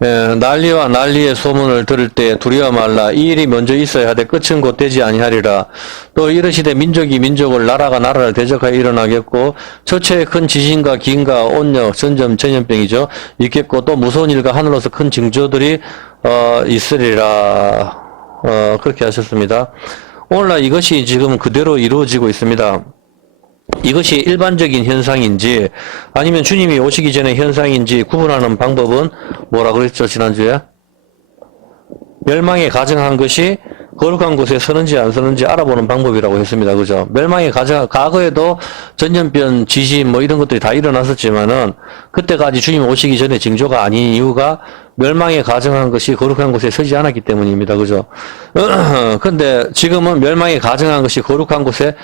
난리와 난리의 소문을 들을 때 두려워 말라. 이 일이 먼저 있어야 하되 끝은 곧 되지 아니하리라. 또 이르시되 민족이 민족을 나라가 나라를 대적하여 일어나겠고 처처에 큰 지진과 기인과 온역 전염 전염병이죠 있겠고 또 무서운 일과 하늘로서 큰 징조들이 있으리라. 그렇게 하셨습니다. 오늘날 이것이 지금 그대로 이루어지고 있습니다. 이것이 일반적인 현상인지 아니면 주님이 오시기 전에 현상인지 구분하는 방법은 뭐라 그랬죠 지난주에? 멸망에 가증한 것이 거룩한 곳에 서는지 안 서는지 알아보는 방법이라고 했습니다. 그죠? 멸망에 과거에도 전염병, 지진 뭐 이런 것들이 다 일어났었지만은 그때까지 주님 오시기 전에 징조가 아닌 이유가 멸망에 가증한 것이 거룩한 곳에 서지 않았기 때문입니다. 그죠? 근데 지금은 멸망에 가증한 것이 거룩한 곳에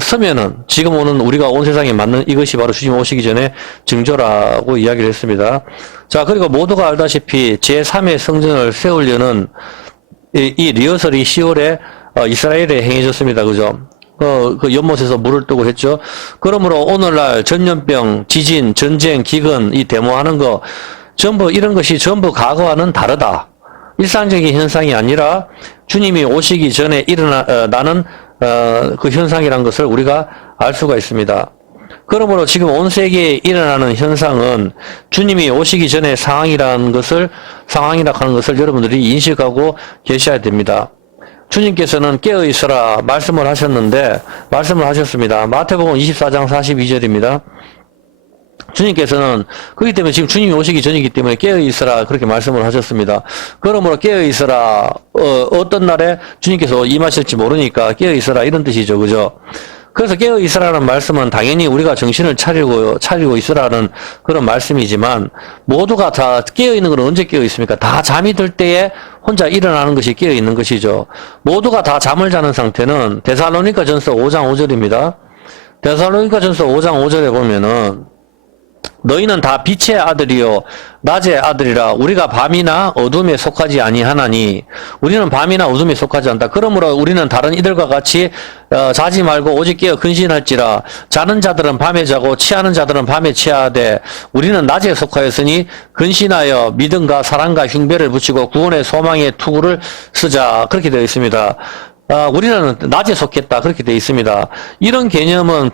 서면은 지금 오는 우리가 온 세상에 맞는 이것이 바로 주님 오시기 전에 징조라고 이야기를 했습니다. 자, 그리고 모두가 알다시피 제3의 성전을 세우려는 이 리허설이 10월에 이스라엘에 행해졌습니다. 그죠? 그 연못에서 물을 뜨고 했죠. 그러므로 오늘날 전염병, 지진, 전쟁, 기근, 이 데모하는 거 전부 이런 것이 전부 과거와는 다르다. 일상적인 현상이 아니라 주님이 오시기 전에 일어나는 그 현상이라는 것을 우리가 알 수가 있습니다. 그러므로 지금 온 세계에 일어나는 현상은 주님이 오시기 전에 상황이라고 하는 것을 여러분들이 인식하고 계셔야 됩니다. 주님께서는 깨어있으라 말씀을 하셨습니다. 마태복음 24장 42절입니다. 주님께서는 그렇기 때문에 지금 주님이 오시기 전이기 때문에 깨어있으라 그렇게 말씀을 하셨습니다. 그러므로 깨어있으라 어떤 날에 주님께서 임하실지 모르니까 깨어있으라 이런 뜻이죠. 그죠? 그래서 깨어있으라는 말씀은 당연히 우리가 정신을 차리고 있으라는 그런 말씀이지만 모두가 다 깨어있는 건 언제 깨어있습니까? 다 잠이 들 때에 혼자 일어나는 것이 깨어있는 것이죠. 모두가 다 잠을 자는 상태는 데살로니가전서 5장 5절입니다. 데살로니가전서 5장 5절에 보면은 너희는 다 빛의 아들이요 낮의 아들이라. 우리가 밤이나 어둠에 속하지 아니하나니. 우리는 밤이나 어둠에 속하지 않다. 그러므로 우리는 다른 이들과 같이 자지 말고 오직 깨어 근신할지라. 자는 자들은 밤에 자고 취하는 자들은 밤에 취하되 우리는 낮에 속하였으니 근신하여 믿음과 사랑과 흉배를 붙이고 구원의 소망의 투구를 쓰자. 그렇게 되어 있습니다. 우리는 낮에 속했다. 그렇게 되어 있습니다. 이런 개념은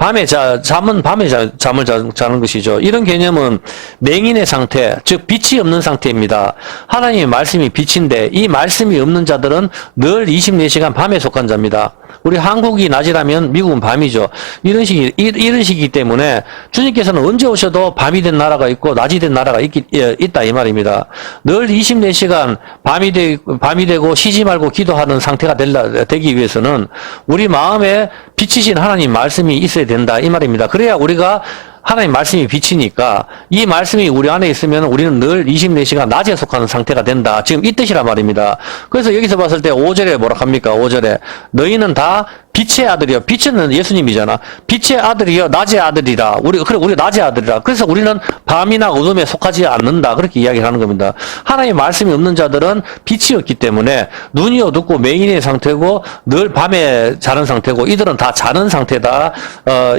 잠은 밤에 잠을 자는 것이죠. 이런 개념은 맹인의 상태, 즉 빛이 없는 상태입니다. 하나님의 말씀이 빛인데 이 말씀이 없는 자들은 늘 24시간 밤에 속한 자입니다. 우리 한국이 낮이라면 미국은 밤이죠. 이런 식이기 때문에 주님께서는 언제 오셔도 밤이 된 나라가 있고 낮이 된 나라가 있다 이 말입니다. 늘 24시간 밤이 되고 쉬지 말고 기도하는 상태가 되기 위해서는 우리 마음에 비치신 하나님 말씀이 있어야 된다 이 말입니다. 그래야 우리가 하나님 말씀이 빛이니까 이 말씀이 우리 안에 있으면 우리는 늘 24시간 낮에 속하는 상태가 된다. 지금 이 뜻이란 말입니다. 그래서 여기서 봤을 때 5절에 뭐라 합니까? 5절에 너희는 다 빛의 아들이요. 빛은 예수님이잖아. 빛의 아들이요. 낮의 아들이라. 우리 낮의 아들이라. 그래서 우리는 밤이나 어둠에 속하지 않는다. 그렇게 이야기를 하는 겁니다. 하나님의 말씀이 없는 자들은 빛이 없기 때문에 눈이 어둡고 맹인의 상태고 늘 밤에 자는 상태고 이들은 다 자는 상태다.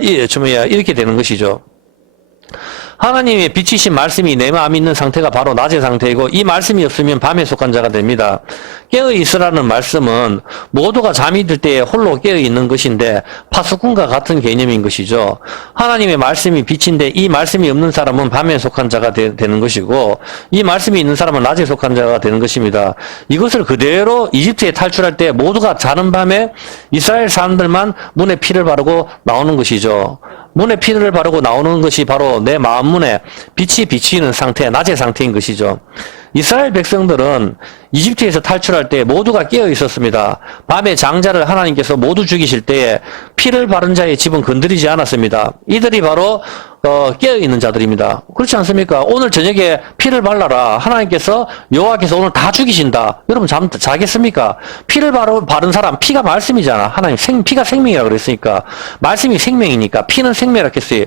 이렇게 되는 것이죠. 하나님의 빛이신 말씀이 내 마음에 있는 상태가 바로 낮의 상태이고 이 말씀이 없으면 밤에 속한 자가 됩니다. 깨어있으라는 말씀은 모두가 잠이 들 때에 홀로 깨어있는 것인데 파수꾼과 같은 개념인 것이죠. 하나님의 말씀이 빛인데 이 말씀이 없는 사람은 밤에 속한 자가 되는 것이고 이 말씀이 있는 사람은 낮에 속한 자가 되는 것입니다. 이것을 그대로 이집트에 탈출할 때 모두가 자는 밤에 이스라엘 사람들만 문에 피를 바르고 나오는 것이죠. 문에 피를 바르고 나오는 것이 바로 내 마음 문에 빛이 비치는 상태, 낮의 상태인 것이죠. 이스라엘 백성들은 이집트에서 탈출할 때 모두가 깨어 있었습니다. 밤에 장자를 하나님께서 모두 죽이실 때에 피를 바른 자의 집은 건드리지 않았습니다. 이들이 바로 깨어 있는 자들입니다. 그렇지 않습니까? 오늘 저녁에 피를 발라라. 하나님께서 여호와께서 오늘 다 죽이신다. 여러분 자겠습니까? 피를 바른 사람, 피가 말씀이잖아. 하나님 피가 생명이라 그랬으니까 말씀이 생명이니까 피는 생명이라 했어요.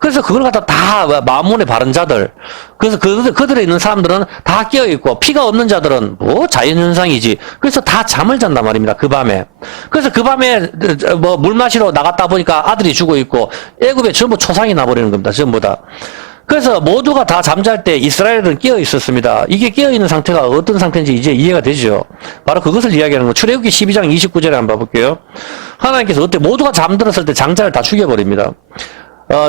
그래서 그걸 갖다 다 마음문에 바른 자들. 그래서 그들에 있는 사람들은 다 깨어 있고 피가 없는 자들은 뭐 자연현상이지. 그래서 다 잠을 잔단 말입니다. 그 밤에. 그래서 그 밤에 물 마시러 나갔다 보니까 아들이 죽어 있고 애굽에 전부 초상이 나버리는 겁니다. 전부 다. 그래서 모두가 다 잠잘 때 이스라엘은 깨어 있었습니다. 이게 깨어 있는 상태가 어떤 상태인지 이제 이해가 되죠. 바로 그것을 이야기하는 거. 출애굽기 12장 29절에 한번 봐볼게요. 하나님께서 그때 모두가 잠들었을 때 장자를 다 죽여버립니다.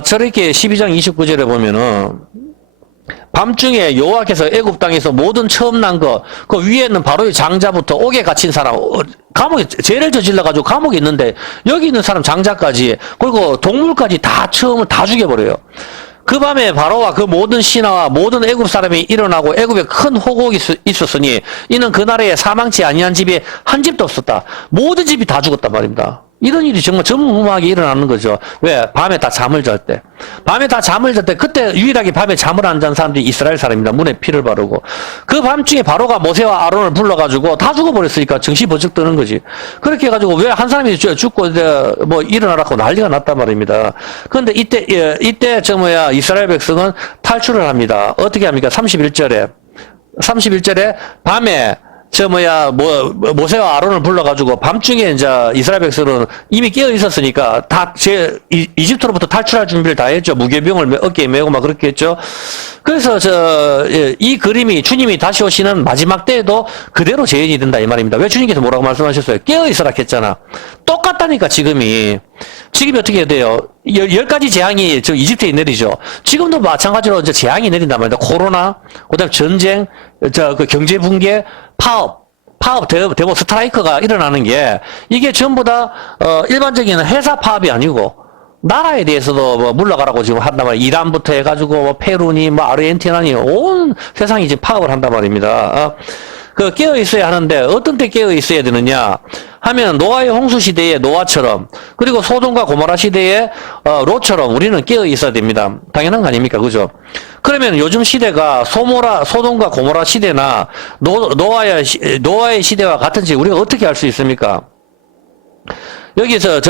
저렇게 12장 29절에 보면은 밤중에 여호와께서 애굽 땅에서 모든 처음 난 거, 그 위에 있는 바로의 장자부터 옥에 갇힌 사람, 감옥에 죄를 저질러가지고 감옥에 있는데 여기 있는 사람 장자까지 그리고 동물까지 다 처음을 다 죽여버려요. 그 밤에 바로와 그 모든 신하와 모든 애굽 사람이 일어나고 애굽에 큰 호곡이 있었으니 이는 그 나라에 사망치 아니한 집이 한 집도 없었다. 모든 집이 다 죽었단 말입니다. 이런 일이 정말 전무후무하게 일어나는 거죠. 왜? 밤에 다 잠을 잘 때. 밤에 다 잠을 잘 때, 그때 유일하게 밤에 잠을 안 잔 사람들이 이스라엘 사람입니다. 문에 피를 바르고. 그 밤중에 바로가 모세와 아론을 불러가지고 다 죽어버렸으니까 정신이 번쩍 드는 거지. 그렇게 해가지고 왜 한 사람이 죽고 뭐 일어나라고 난리가 났단 말입니다. 그런데 이때 이스라엘 백성은 탈출을 합니다. 어떻게 합니까? 31절에 밤에 모세와 아론을 불러가지고 밤중에 이제 이스라엘 백성은 이미 깨어 있었으니까 이집트로부터 탈출할 준비를 다 했죠. 무계병을 어깨에 메고 막 그렇게 했죠. 그래서 이 그림이 주님이 다시 오시는 마지막 때에도 그대로 재현이 된다 이 말입니다. 왜 주님께서 뭐라고 말씀하셨어요? 깨어 있으라 했잖아. 똑같다니까 지금이 어떻게 해야 돼요? 10가지 재앙이 이집트에 내리죠. 지금도 마찬가지로 이제 재앙이 내린단 말입니다. 코로나, 그다음에 전쟁, 그 경제 붕괴, 파업, 대보 스트라이크가 일어나는 게 이게 전부 다 일반적인 회사 파업이 아니고 나라에 대해서도 뭐 물러가라고 지금 한단 말이에요. 이란부터 해가지고 뭐 페루니 뭐 아르헨티나니 온 세상이 지금 파업을 한단 말입니다. 그 깨어 있어야 하는데 어떤 때 깨어 있어야 되느냐 하면 노아의 홍수 시대의 노아처럼 그리고 소돔과 고모라 시대의 롯처럼 우리는 깨어 있어야 됩니다. 당연한 거 아닙니까? 그죠? 그러면 요즘 시대가 소돔과 고모라 시대나 노아의 시대와 같은지 우리가 어떻게 알 수 있습니까? 여기서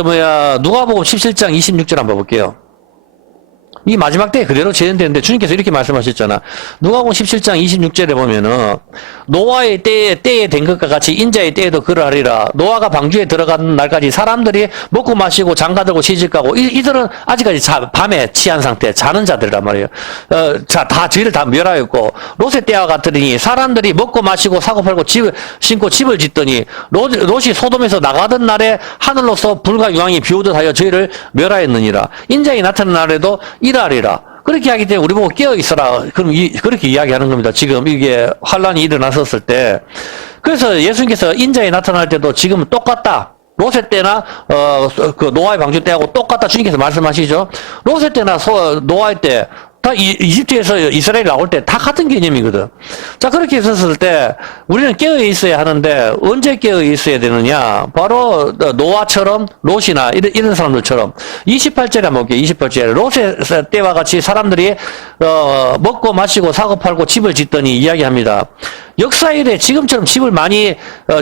누가복음 17장 26절 한번 볼게요. 이 마지막 때에 그대로 재현되는데 주님께서 이렇게 말씀하셨잖아. 누가복음 17장 26절에 보면은 노아의 때에 된 것과 같이 인자의 때에도 그러하리라. 노아가 방주에 들어가는 날까지 사람들이 먹고 마시고 장가들고 시집가고 이들은 아직까지 밤에 취한 상태 자는 자들이란 말이에요. 다 죄를 다 멸하였고 롯의 때와 같으니 사람들이 먹고 마시고 사고 팔고 집을 신고 집을 짓더니 롯이 소돔에서 나가던 날에 하늘로서 불과 유황이 비오듯 하여 저희를 멸하였느니라. 인자의 나타난 날에도 이러하리라. 그렇게 하기 때문에 우리 보고 깨어 있어라. 그렇게 이야기하는 겁니다. 지금 이게 환란이 일어났었을 때. 그래서 예수님께서 인자에 나타날 때도 지금 똑같다. 롯의 때나 그 노아의 방주 때하고 똑같다. 주님께서 말씀하시죠. 롯의 때나 노아의 때 다 이집트에서 이스라엘 나올 때 다 같은 개념이거든. 자, 그렇게 있었을 때 우리는 깨어 있어야 하는데 언제 깨어 있어야 되느냐? 바로 노아처럼 롯이나 이런 사람들처럼 28절에 한번 볼게요. 28절에 롯의 때와 같이 사람들이 먹고 마시고 사고 팔고 집을 짓더니 이야기합니다. 역사 이래 지금처럼 집을 많이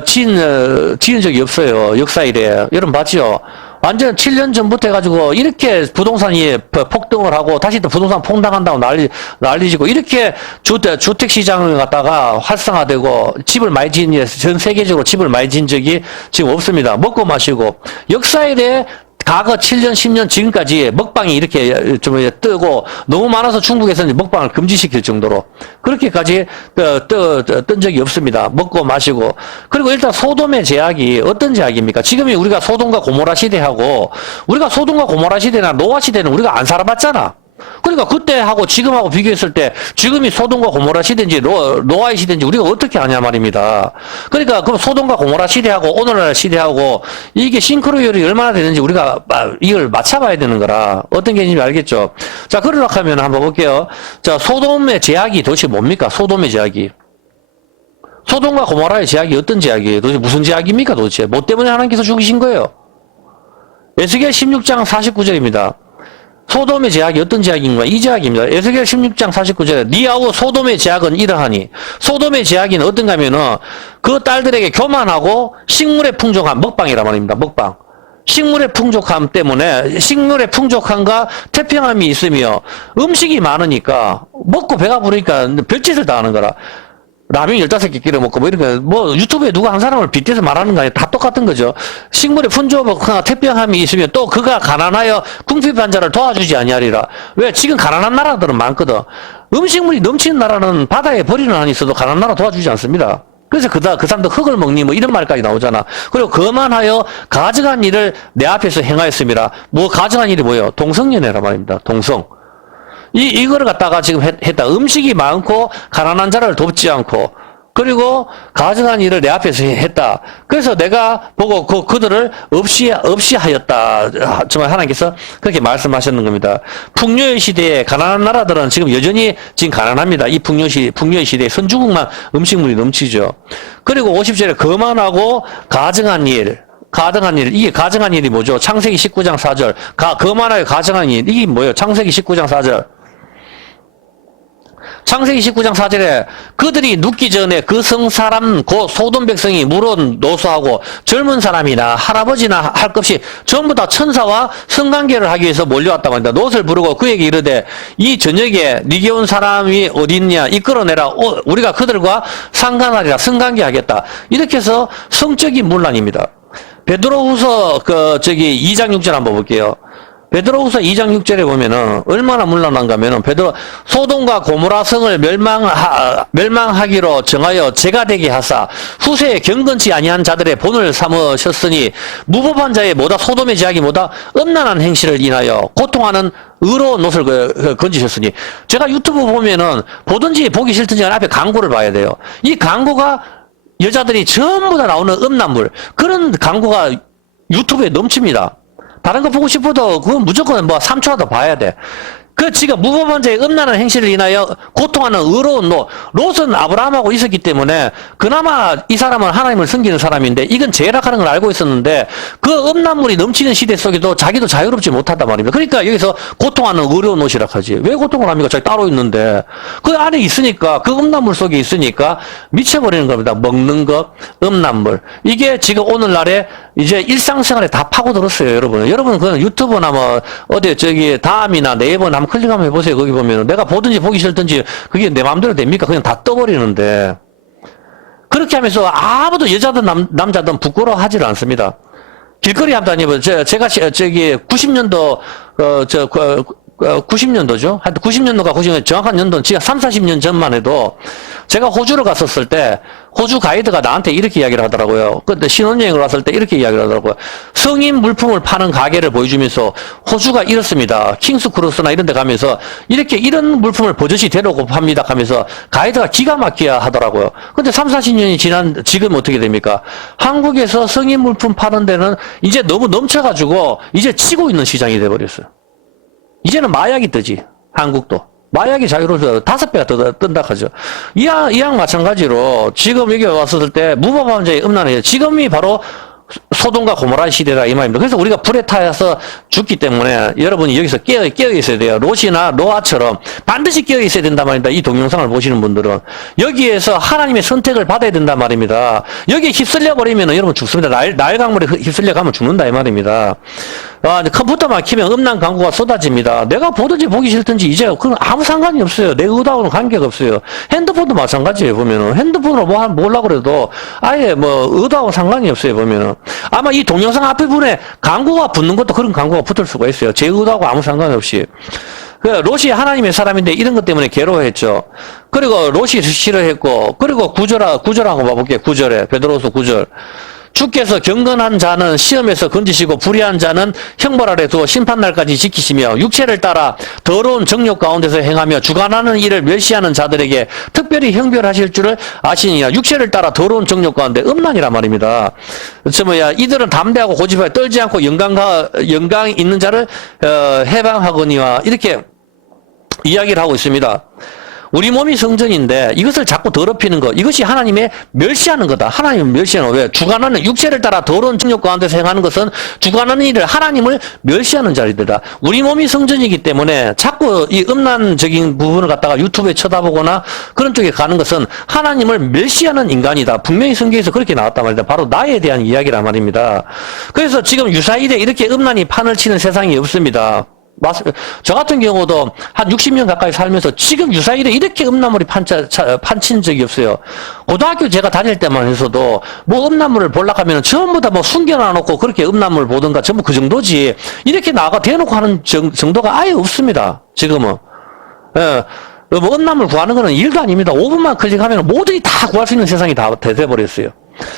지은 적이 없어요. 역사 이래. 여러분 봤죠? 완전 7년 전부터 해가지고 이렇게 부동산이 폭등을 하고 다시 또 부동산 폭락한다고 난리지고 이렇게 주택 시장을 갖다가 활성화되고 집을 많이 전 세계적으로 집을 많이 지은 적이 지금 없습니다. 먹고 마시고 역사에 대해 과거 7년, 10년 지금까지 먹방이 이렇게 좀 뜨고 너무 많아서 중국에서는 먹방을 금지시킬 정도로 그렇게까지 뜬 적이 없습니다. 먹고 마시고. 그리고 일단 소돔의 제약이 어떤 제약입니까? 지금이 우리가 소돔과 고모라 시대하고 우리가 소돔과 고모라 시대나 노아 시대는 우리가 안 살아봤잖아. 그러니까 그때하고 지금하고 비교했을 때 지금이 소돔과 고모라 시대인지 노아의 시대인지 우리가 어떻게 아냐 말입니다. 그러니까 그럼 소돔과 고모라 시대하고 오늘날 시대하고 이게 싱크로율이 얼마나 되는지 우리가 이걸 맞춰봐야 되는 거라. 어떤 개념인지 알겠죠? 자, 그러려고 하면 한번 볼게요. 자, 소돔의 제약이 도대체 뭡니까? 소돔의 제약이. 소돔과 고모라의 제약이 어떤 제약이에요? 도대체 무슨 제약입니까? 도대체 뭐 때문에 하나님께서 죽이신 거예요? 에스겔 16장 49절입니다. 소돔의 제약이 어떤 제약인가? 이 제약입니다. 에스겔 16장 49절에 네 아우 소돔의 제약은 이러하니 소돔의 제약이 어떤가 하면은 그 딸들에게 교만하고 식물의 풍족함 먹방이란 말입니다. 먹방. 식물의 풍족함 때문에 식물의 풍족함과 태평함이 있으며 음식이 많으니까 먹고 배가 부르니까 별짓을 다 하는 거라. 라면 15개 끓여 먹고 뭐 이렇게 뭐 유튜브에 누가 한 사람을 빗대서 말하는 거 아니에요. 다 똑같은 거죠. 식물에 fun조하거나 태평함이 있으면 또 그가 가난하여 궁핍한 자를 도와주지 아니하리라. 왜? 지금 가난한 나라들은 많거든. 음식물이 넘치는 나라는 바다에 버리는 한이 있어도 가난한 나라 도와주지 않습니다. 그래서 그 사람들 흙을 먹니 뭐 이런 말까지 나오잖아. 그리고 그만하여 가증한 일을 내 앞에서 행하였습니다. 뭐 가증한 일이 뭐예요? 동성연애란 말입니다. 동성. 이거를 갖다가 지금 했다. 음식이 많고 가난한 자를 돕지 않고 그리고 가증한 일을 내 앞에서 했다. 그래서 내가 보고 그들을 없이 하였다. 정말 하나님께서 그렇게 말씀하셨는 겁니다. 풍요의 시대에 가난한 나라들은 지금 여전히 지금 가난합니다. 이 풍요의 시대에 선주국만 음식물이 넘치죠. 그리고 50절에 거만하고 가증한 일. 이게 가증한 일이 뭐죠? 창세기 19장 4절. 거만하여 가증한 일. 이게 뭐예요? 창세기 19장 4절. 창세기 19장 4절에 그들이 눕기 전에 그 성 사람 곧 소돔 백성이 물은 노소하고 젊은 사람이나 할아버지나 할 것 없이 전부 다 천사와 성관계를 하기 위해서 몰려왔다고 합니다. 놋을 부르고 그에게 이르되 이 저녁에 네게 온 사람이 어디 있냐 이끌어내라. 우리가 그들과 상관하리라. 성관계 하겠다. 이렇게 해서 성적인 문란입니다. 베드로후서 2장 6절 한번 볼게요. 베드로후서 2장 6절에 보면은 얼마나 문란한가 하면은 소돔과 고모라 성을 멸망하기로 정하여 죄가 되게 하사 후세에 경건치 아니한 자들의 본을 삼으셨으니 무법한 자의 뭐다 소돔의 제약이 뭐다 음란한 행실을 인하여 고통하는 의로운 놋을 건지셨으니 제가 유튜브 보면은 보든지 보기 싫든지 앞에 광고를 봐야 돼요. 이 광고가 여자들이 전부 다 나오는 음란물 그런 광고가 유튜브에 넘칩니다. 다른 거 보고 싶어도 그건 무조건 뭐 3초라도 봐야 돼. 지금 무법한 자의 음란한 행실을 인하여 고통하는 의로운 롯은 아브라함하고 있었기 때문에 그나마 이 사람은 하나님을 섬기는 사람인데 이건 죄락하는 걸 알고 있었는데 그 음란물이 넘치는 시대 속에도 자기도 자유롭지 못하단 말입니다. 그러니까 여기서 고통하는 의로운 롯이라 하지. 왜 고통을 합니까? 자기 따로 있는데 그 안에 있으니까 그 음란물 속에 있으니까 미쳐버리는 겁니다. 먹는 것, 음란물. 이게 지금 오늘날에 이제 일상생활에 다 파고들었어요, 여러분. 여러분 그 유튜브나 뭐 어디 다음이나 네이버나 한번 클릭 한번 해보세요. 거기 보면은 내가 보든지 보기 싫든지 그게 내 마음대로 됩니까? 그냥 다 떠버리는데 그렇게 하면서 아무도 여자든 남자든 부끄러워하지를 않습니다. 길거리 한번 다니면 제가 90년도 90년도죠. 하여튼 90년도가 90년 정확한 연도는 지금 3, 40년 전만 해도 제가 호주를 갔었을 때 호주 가이드가 나한테 이렇게 이야기를 하더라고요. 그때 신혼여행을 왔을 때 이렇게 이야기를 하더라고요. 성인 물품을 파는 가게를 보여주면서 호주가 이렇습니다. 킹스 크루스나 이런 데 가면서 이런 물품을 버젓이 데려오고 팝니다 하면서 가이드가 기가 막히게 하더라고요. 근데 3, 40년이 지난 지금 어떻게 됩니까? 한국에서 성인 물품 파는 데는 이제 너무 넘쳐가지고 이제 치고 있는 시장이 돼버렸어요. 이제는 마약이 뜨지. 한국도. 마약이 자유로워서 5배가 더 뜬다 하죠. 이왕 마찬가지로 지금 여기 왔을 때 무법한 자의 음란해. 지금이 바로 소돔과 고모라 시대다 이 말입니다. 그래서 우리가 불에 타서 죽기 때문에 여러분이 여기서 깨어 있어야 돼요. 롯이나 노아처럼 반드시 깨어 있어야 된단 말입니다. 이 동영상을 보시는 분들은 여기에서 하나님의 선택을 받아야 된단 말입니다. 여기에 휩쓸려 버리면 여러분 죽습니다. 날 강물에 휩쓸려 가면 죽는다 이 말입니다. 컴퓨터만 키면 음란 광고가 쏟아집니다. 내가 보든지 보기 싫든지 이제 그건 아무 상관이 없어요. 내 의도하고는 관계가 없어요. 핸드폰도 마찬가지예요. 보면은 핸드폰으로 뭐 하려고 그래도 아예 뭐 의도하고 상관이 없어요. 보면은 아마 이 동영상 앞에 분에 광고가 붙는 것도 그런 광고가 붙을 수가 있어요. 제 의도하고 아무 상관없이. 롯이 하나님의 사람인데 이런 것 때문에 괴로워했죠. 그리고 롯이 싫어했고, 그리고 구절하고 봐볼게요. 9절에 베드로서 9절. 주께서 경건한 자는 시험에서 건지시고 불의한 자는 형벌 아래 두어 심판날까지 지키시며 육체를 따라 더러운 정욕 가운데서 행하며 주관하는 일을 멸시하는 자들에게 특별히 형별하실 줄을 아시니라. 육체를 따라 더러운 정욕 가운데 음란이란 말입니다. 이들은 담대하고 고집하여 떨지 않고 영광 있는 자를 해방하거니와 이렇게 이야기를 하고 있습니다. 우리 몸이 성전인데 이것을 자꾸 더럽히는 것, 이것이 하나님의 멸시하는 거다. 하나님을 멸시하는 거. 왜? 주관하는 육체를 따라 더러운 정욕 가운데서 행하는 것은 주관하는 일을 하나님을 멸시하는 자리들이다. 우리 몸이 성전이기 때문에 자꾸 이 음란적인 부분을 갖다가 유튜브에 쳐다보거나 그런 쪽에 가는 것은 하나님을 멸시하는 인간이다. 분명히 성경에서 그렇게 나왔단 말이다. 바로 나에 대한 이야기란 말입니다. 그래서 지금 유사일에 이렇게 음란이 판을 치는 세상이 없습니다. 저 같은 경우도 한 60년 가까이 살면서 지금 유사일에 이렇게 음란물이 판친 적이 없어요. 고등학교 제가 다닐 때만 해서도 뭐 음란물을 보려고 하면 전부 다 뭐 숨겨놔놓고 그렇게 음란물 보든가 전부 그 정도지 이렇게 나가 대놓고 하는 정도가 아예 없습니다. 지금은. 예. 뭐 음란물 구하는 거는 일도 아닙니다. 5분만 클릭하면 모든이 다 구할 수 있는 세상이 다 돼버렸어요.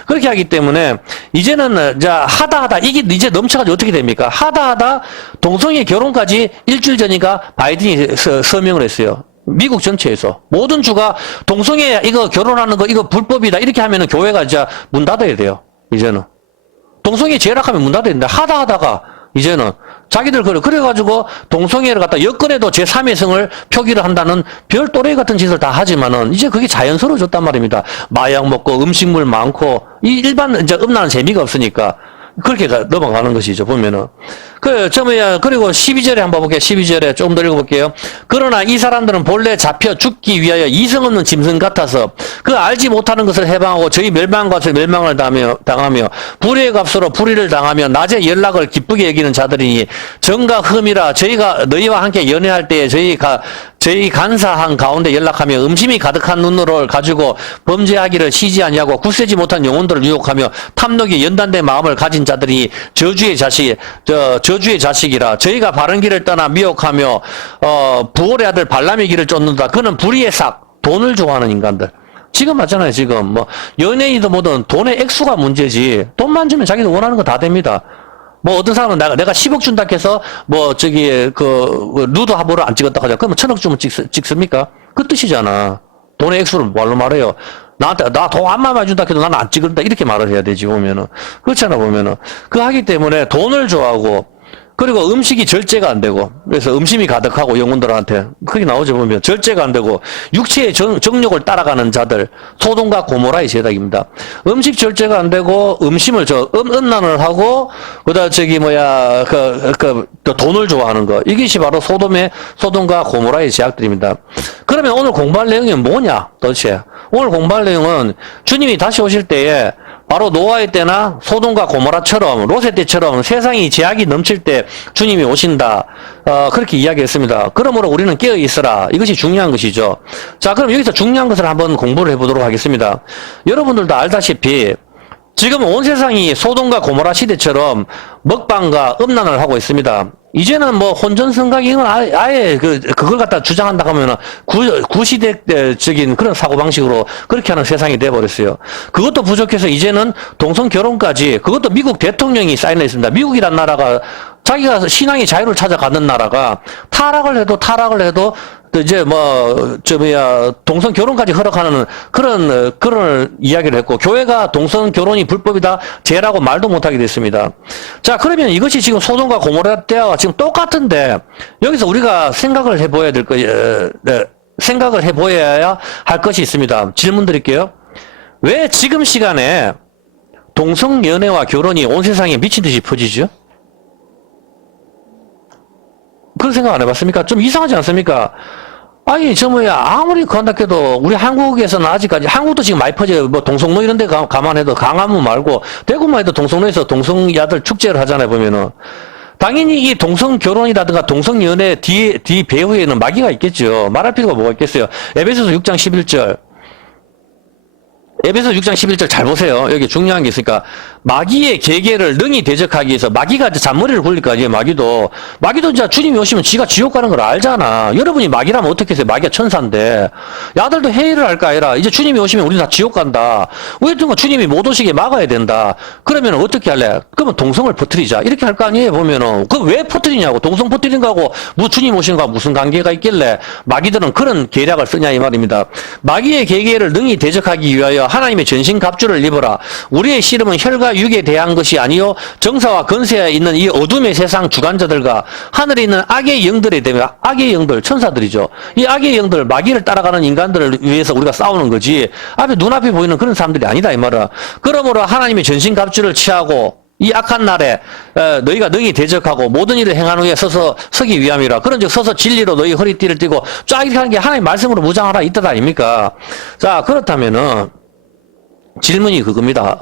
그렇게 하기 때문에 이제는 하다 이게 이제 넘쳐가지고 어떻게 됩니까? 하다 동성애 결혼까지 일주일 전인가 바이든이 서명을 했어요. 미국 전체에서 모든 주가 동성애 이거 결혼하는 거 이거 불법이다 이렇게 하면은 교회가 이제 문 닫아야 돼요. 이제는 동성애 제락하면 문 닫아야 된다. 하다가 이제는 자기들 그래가지고 동성애를 갖다 여건에도 제3의 성을 표기를 한다는 별 또레이 같은 짓을 다 하지만은 이제 그게 자연스러워졌단 말입니다. 마약 먹고 음식물 많고 이 일반 이제 음란한 재미가 없으니까 그렇게 넘어가는 것이죠. 보면은 그리고 12절에 한번 볼게요. 12절에 조금 더 읽어볼게요. 그러나 이 사람들은 본래 잡혀 죽기 위하여 이성 없는 짐승 같아서 그 알지 못하는 것을 해방하고 저희 멸망과 멸망을 당하며 불의의 값으로 불의를 당하며 낮에 연락을 기쁘게 여기는 자들이니 정과 흠이라 저희가 너희와 함께 연애할 때에 저희 간사한 가운데 연락하며 음심이 가득한 눈으로 가지고 범죄하기를 쉬지 아니하고 굳세지 못한 영혼들을 유혹하며 탐욕에 연단된 마음을 가진 자들이 저주의 자식이라 저희가 바른 길을 떠나 미혹하며 부올의 아들 발람의 길을 쫓는다. 그는 불의의 삭 돈을 좋아하는 인간들. 지금 맞잖아요. 지금 뭐 연예인이든 뭐든 돈의 액수가 문제지 돈만 주면 자기도 원하는 거 다 됩니다. 뭐 어떤 사람은 내가 10억 준다 해서 뭐 루드 하보를 안 찍었다 하자. 그러면 1000억 주면 찍습니까? 그 뜻이잖아. 돈의 액수를 뭘로 말해요? 나한테 나 돈 안마만 준다 해도 나는 안 찍는다 이렇게 말을 해야 되지 보면은. 그렇잖아 보면은. 그 하기 때문에 돈을 좋아하고 그리고 음식이 절제가 안 되고 그래서 음심이 가득하고 영혼들한테 그게 나오죠 보면 절제가 안 되고 육체의 정욕을 따라가는 자들 소돔과 고모라의 제작입니다. 음식 절제가 안 되고 음심을 음란을 하고 그다음 돈을 좋아하는 거 이것이 바로 소돔과 고모라의 제약들입니다. 그러면 오늘 공부할 내용이 뭐냐 도대체? 오늘 공부할 내용은 주님이 다시 오실 때에 바로 노아의 때나 소돔과 고모라처럼 롯의 때처럼 세상이 죄악이 넘칠 때 주님이 오신다. 그렇게 이야기했습니다. 그러므로 우리는 깨어 있어라. 이것이 중요한 것이죠. 자, 그럼 여기서 중요한 것을 한번 공부를 해보도록 하겠습니다. 여러분들도 알다시피 지금 온 세상이 소돔과 고모라 시대처럼 먹방과 음란을 하고 있습니다. 이제는 뭐 혼전성각이건 아예 그걸 갖다 주장한다 하면은 구시대적인 그런 사고방식으로 그렇게 하는 세상이 돼버렸어요. 그것도 부족해서 이제는 동성 결혼까지 그것도 미국 대통령이 사인했습니다. 미국이란 나라가 자기가 신앙의 자유를 찾아가는 나라가 타락을 해도 이제 동성 결혼까지 허락하는 그런 이야기를 했고 교회가 동성 결혼이 불법이다 죄라고 말도 못하게 됐습니다. 자, 그러면 이것이 지금 소돔과 고모라 때와 지금 똑같은데 여기서 우리가 생각을 해보아야 될 거예요. 생각을 해보아야 할 것이 있습니다. 질문 드릴게요. 왜 지금 시간에 동성 연애와 결혼이 온 세상에 미친 듯이 퍼지죠? 그런 생각 안 해봤습니까? 좀 이상하지 않습니까? 아니, 아무리 그런다 해도, 우리 한국에서는 아직까지, 한국도 지금 많이 퍼져요. 뭐, 동성로 이런 데 감안해도, 강화문 말고, 대구만 해도 동성로에서 동성야들 축제를 하잖아요, 보면은. 당연히 이 동성 결혼이라든가 동성 연애 뒤 배후에는 마귀가 있겠죠. 말할 필요가 뭐가 있겠어요. 에베소서 6장 11절. 에베소 6장 11절 잘 보세요. 여기 중요한 게 있으니까 마귀의 계계를 능히 대적하기 위해서 마귀가 이제 잔머리를 굴릴 거 아니에요. 마귀도 이제 주님이 오시면 지가 지옥 가는 걸 알잖아. 여러분이 마귀라면 어떻게 해요? 마귀가 천사인데 야들도 회의를 할까 아니라 이제 주님이 오시면 우리 다 지옥 간다. 왜든가 주님이 못 오시게 막아야 된다. 그러면 어떻게 할래? 그러면 동성을 퍼뜨리자. 이렇게 할 거 아니에요. 보면은 그 왜 퍼뜨리냐고. 동성 퍼뜨린 거하고 주님 오신 거하고 무슨 관계가 있길래 마귀들은 그런 계략을 쓰냐 이 말입니다. 마귀의 계계를 능히 대적하기 위하여 하나님의 전신 갑주를 입어라. 우리의 씨름은 혈과 육에 대한 것이 아니요 정사와 건세에 있는 이 어둠의 세상 주관자들과 하늘에 있는 악의 영들에 대면 악의 영들 천사들이죠. 이 악의 영들 마귀를 따라가는 인간들을 위해서 우리가 싸우는 거지 눈앞에 보이는 그런 사람들이 아니다 이 말이야. 그러므로 하나님의 전신 갑주를 취하고 이 악한 날에 너희가 능히 대적하고 모든 일을 행한 후에 서기 위함이라. 그런즉 서서 진리로 너희 허리띠를 띠고 쫙 이렇게 하는 게 하나님 말씀으로 무장하라 이 뜻 아닙니까? 자, 그렇다면은 질문이 그겁니다.